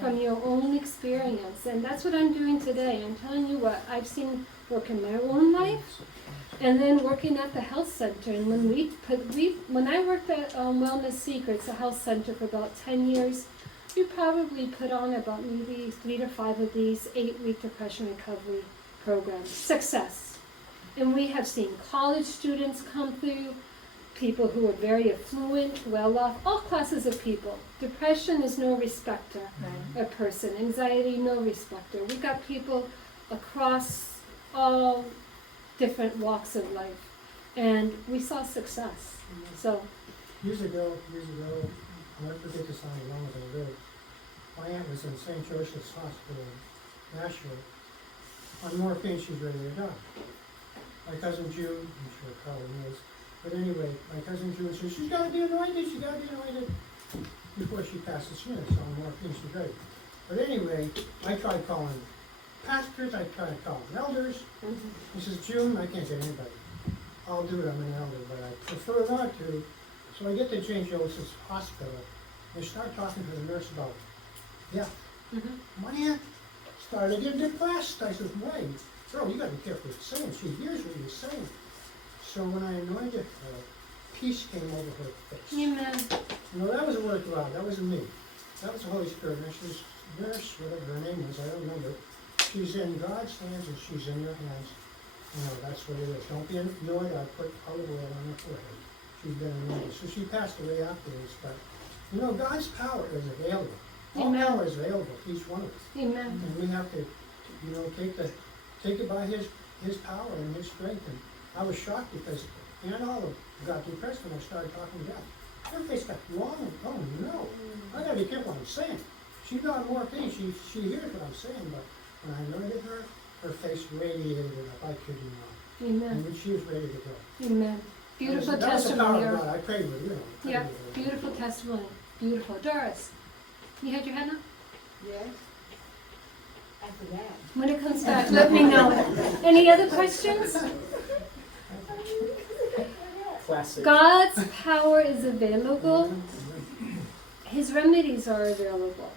from your own experience. And that's what I'm doing today. I'm telling you what I've seen work in my own life, and then working at the health center. And when I worked at Wellness Secrets, a health center, for about 10 years, we probably put on about maybe 3 to 5 of these 8-week depression recovery programs. Success. And we have seen college students come through, people who are very affluent, well-off, all classes of people. Depression is no respecter of person. Anxiety, no respecter. We got people across all different walks of life, and we saw success. So Years ago, I'll never forget this how long ago I lived. My aunt was in St. Joseph's Hospital in Nashville on morphine. She's ready to die. My cousin June, I'm sure Carl knows, but anyway, my cousin June says, she's gotta be anointed, before she passes. She was on morphine, she's ready. But anyway, I tried calling pastors, I tried calling elders. He says, June, I can't get anybody. I'll do it, I'm an elder, but I prefer not to. So I get to St. Joseph's Hospital, and I start talking to the nurse about death. My aunt started getting depressed. I said, why? Girl, you gotta be careful what you're saying. She hears what you're saying. So when I anointed her, peace came over her face. Amen. You know, that was a word of God. That wasn't me. That was the Holy Spirit. And she's nurse, whatever her name was, I don't remember. She's in God's hands and she's in your hands. You know, that's what it is. Don't be annoyed. I put olive oil on her forehead. She's been anointed. So she passed away afterwards. But, you know, God's power is available. All Amen. power is available to each one of us. Amen. And we have to, you know, take it by his power and his strength. And I was shocked because Aunt Olive got depressed when I started talking death. Her face got long. Oh no! I gotta be careful what I'm saying. She's got morphine. She hears what I'm saying, but when I anointed her, her face radiated up. I kid you not. Amen. And she was ready to go. Amen. Beautiful That was the power testimony. of God. I prayed with you. Yeah, beautiful testimony. Beautiful. Doris, you had your hand up? Yes. After that. When it comes back, let me know. Any other questions? Classic. God's power is available. His remedies are available.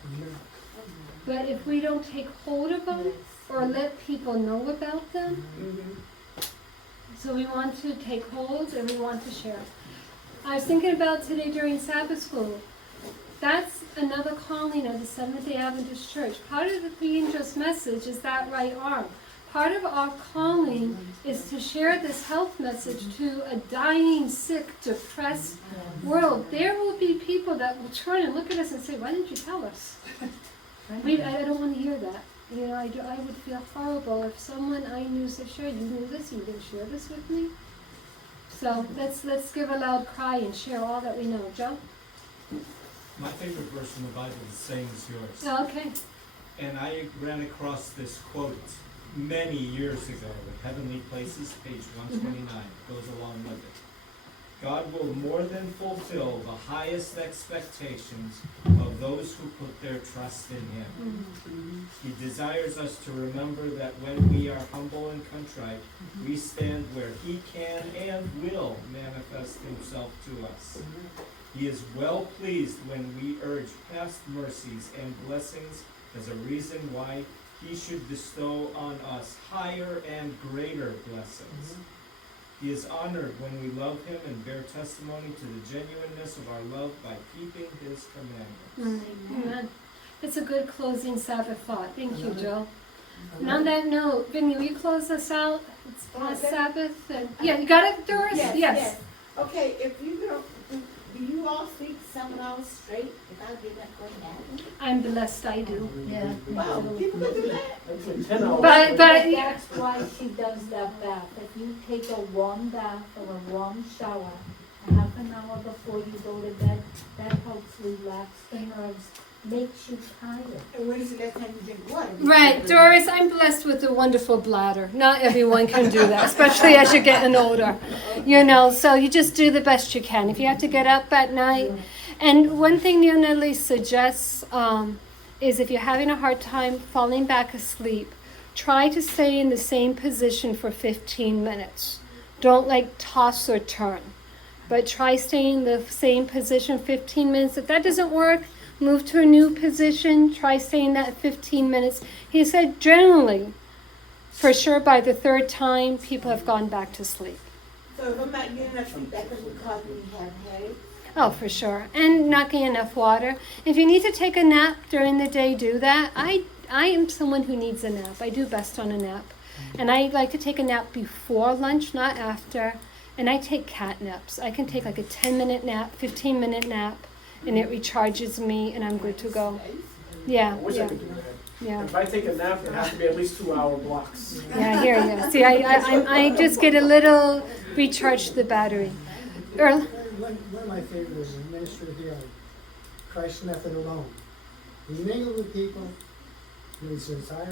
But if we don't take hold of them or let people know about them, so we want to take hold and we want to share. I was thinking about today during Sabbath school. That's another calling of the Seventh-day Adventist Church. Part of the Three Angels message is that right arm. Part of our calling is to share this health message to a dying, sick, depressed world. There will be people that will turn and look at us and say, why didn't you tell us? I don't want to hear that. You know, I would feel horrible if someone I knew said, sure, you knew this, you didn't share this with me. So let's give a loud cry and share all that we know. Joe? My favorite verse in the Bible is the same as yours. Oh, okay. And I ran across this quote many years ago with Heavenly Places, page 129. Goes along with it. God will more than fulfill the highest expectations of those who put their trust in Him. He desires us to remember that when we are humble and contrite, we stand where He can and will manifest Himself to us. He is well pleased when we urge past mercies and blessings as a reason why He should bestow on us higher and greater blessings. He is honored when we love Him and bear testimony to the genuineness of our love by keeping His commandments. Amen. It's a good closing Sabbath thought. Thank you, Joe. And on that note, Vinny, will you close us out? It's past Sabbath. And, yeah, you got it, Doris? Yes. Okay, if you don't, do you all sleep 7 hours straight without getting up going back? I'm blessed, I do. Yeah. Wow, people can do that. 10 hours. But That's why she does that bath. If you take a warm bath or a warm shower, a half an hour before you go to bed, that helps relax the nerves, makes you tired. And when is the last time you drink water? right, Doris, I'm blessed with a wonderful bladder. Not everyone can do that, especially as you're getting older. You know, so you just do the best you can. If you have to get up at night. And one thing Nedley suggests is if you're having a hard time falling back asleep, try to stay in the same position for 15 minutes. don't like toss or turn. But try staying in the same position 15 minutes. If that doesn't work, move to a new position. Try staying that 15 minutes. He said generally, for sure by the third time, people have gone back to sleep. So if I'm not getting enough sleep, that could cause me to have headaches? Oh, for sure. And not getting enough water. If you need to take a nap during the day, do that. I am someone who needs a nap. I do best on a nap. And I like to take a nap before lunch, not after. And I take cat naps. I can take like a 10-minute nap, 15-minute nap, and it recharges me, and I'm good to go. Yeah, I wish I yeah, could do that. yeah. If I take a nap, it has to be at least 2-hour blocks. Yeah, I hear you. See, I just get a little recharge the battery. Earl? One of my favorites is Ministry of Healing, Christ's method alone. He mingled with people, and he says, I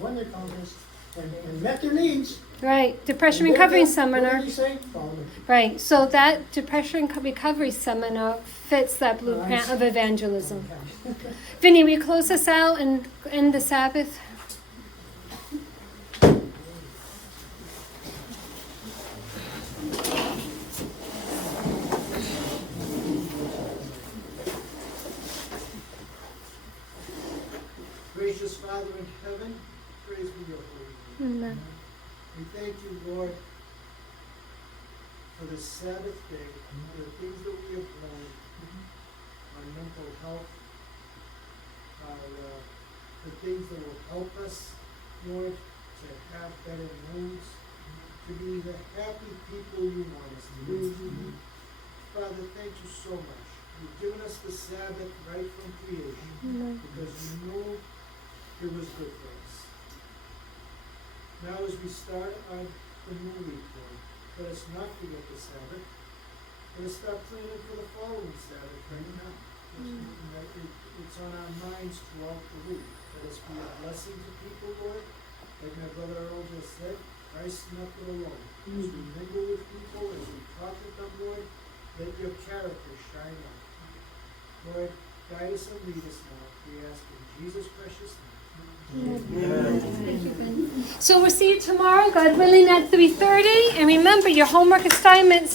won their conquest, and met their needs. Right, Depression And Recovery what Seminar. did he say? Follow me. Right, so that Depression Recovery Seminar fits that blueprint of evangelism. Vinny, will you close us out and end the Sabbath? Gracious Father in heaven, praise be your holy name. Amen. We thank you, Lord, for this Sabbath day, for the things that we have learned, our mental health, the things that will help us, Lord, to have better moods, to be the happy people you want us to be. Father, thank you so much. You've given us the Sabbath right from creation, because you knew it was good for us. Now as we start on the new week, Lord, let us not forget the Sabbath. Let us start planning for the following Sabbath right now. It's on our minds throughout the week. Let us be a blessing to people, Lord. Like my brother Earl just said, Christ method alone. As we mingle with people, as we talk with them, Lord, let your character shine out. Lord, guide us and lead us now. We ask in Jesus' precious name. So we'll see you tomorrow, God willing, at 3:30. And remember, your homework assignments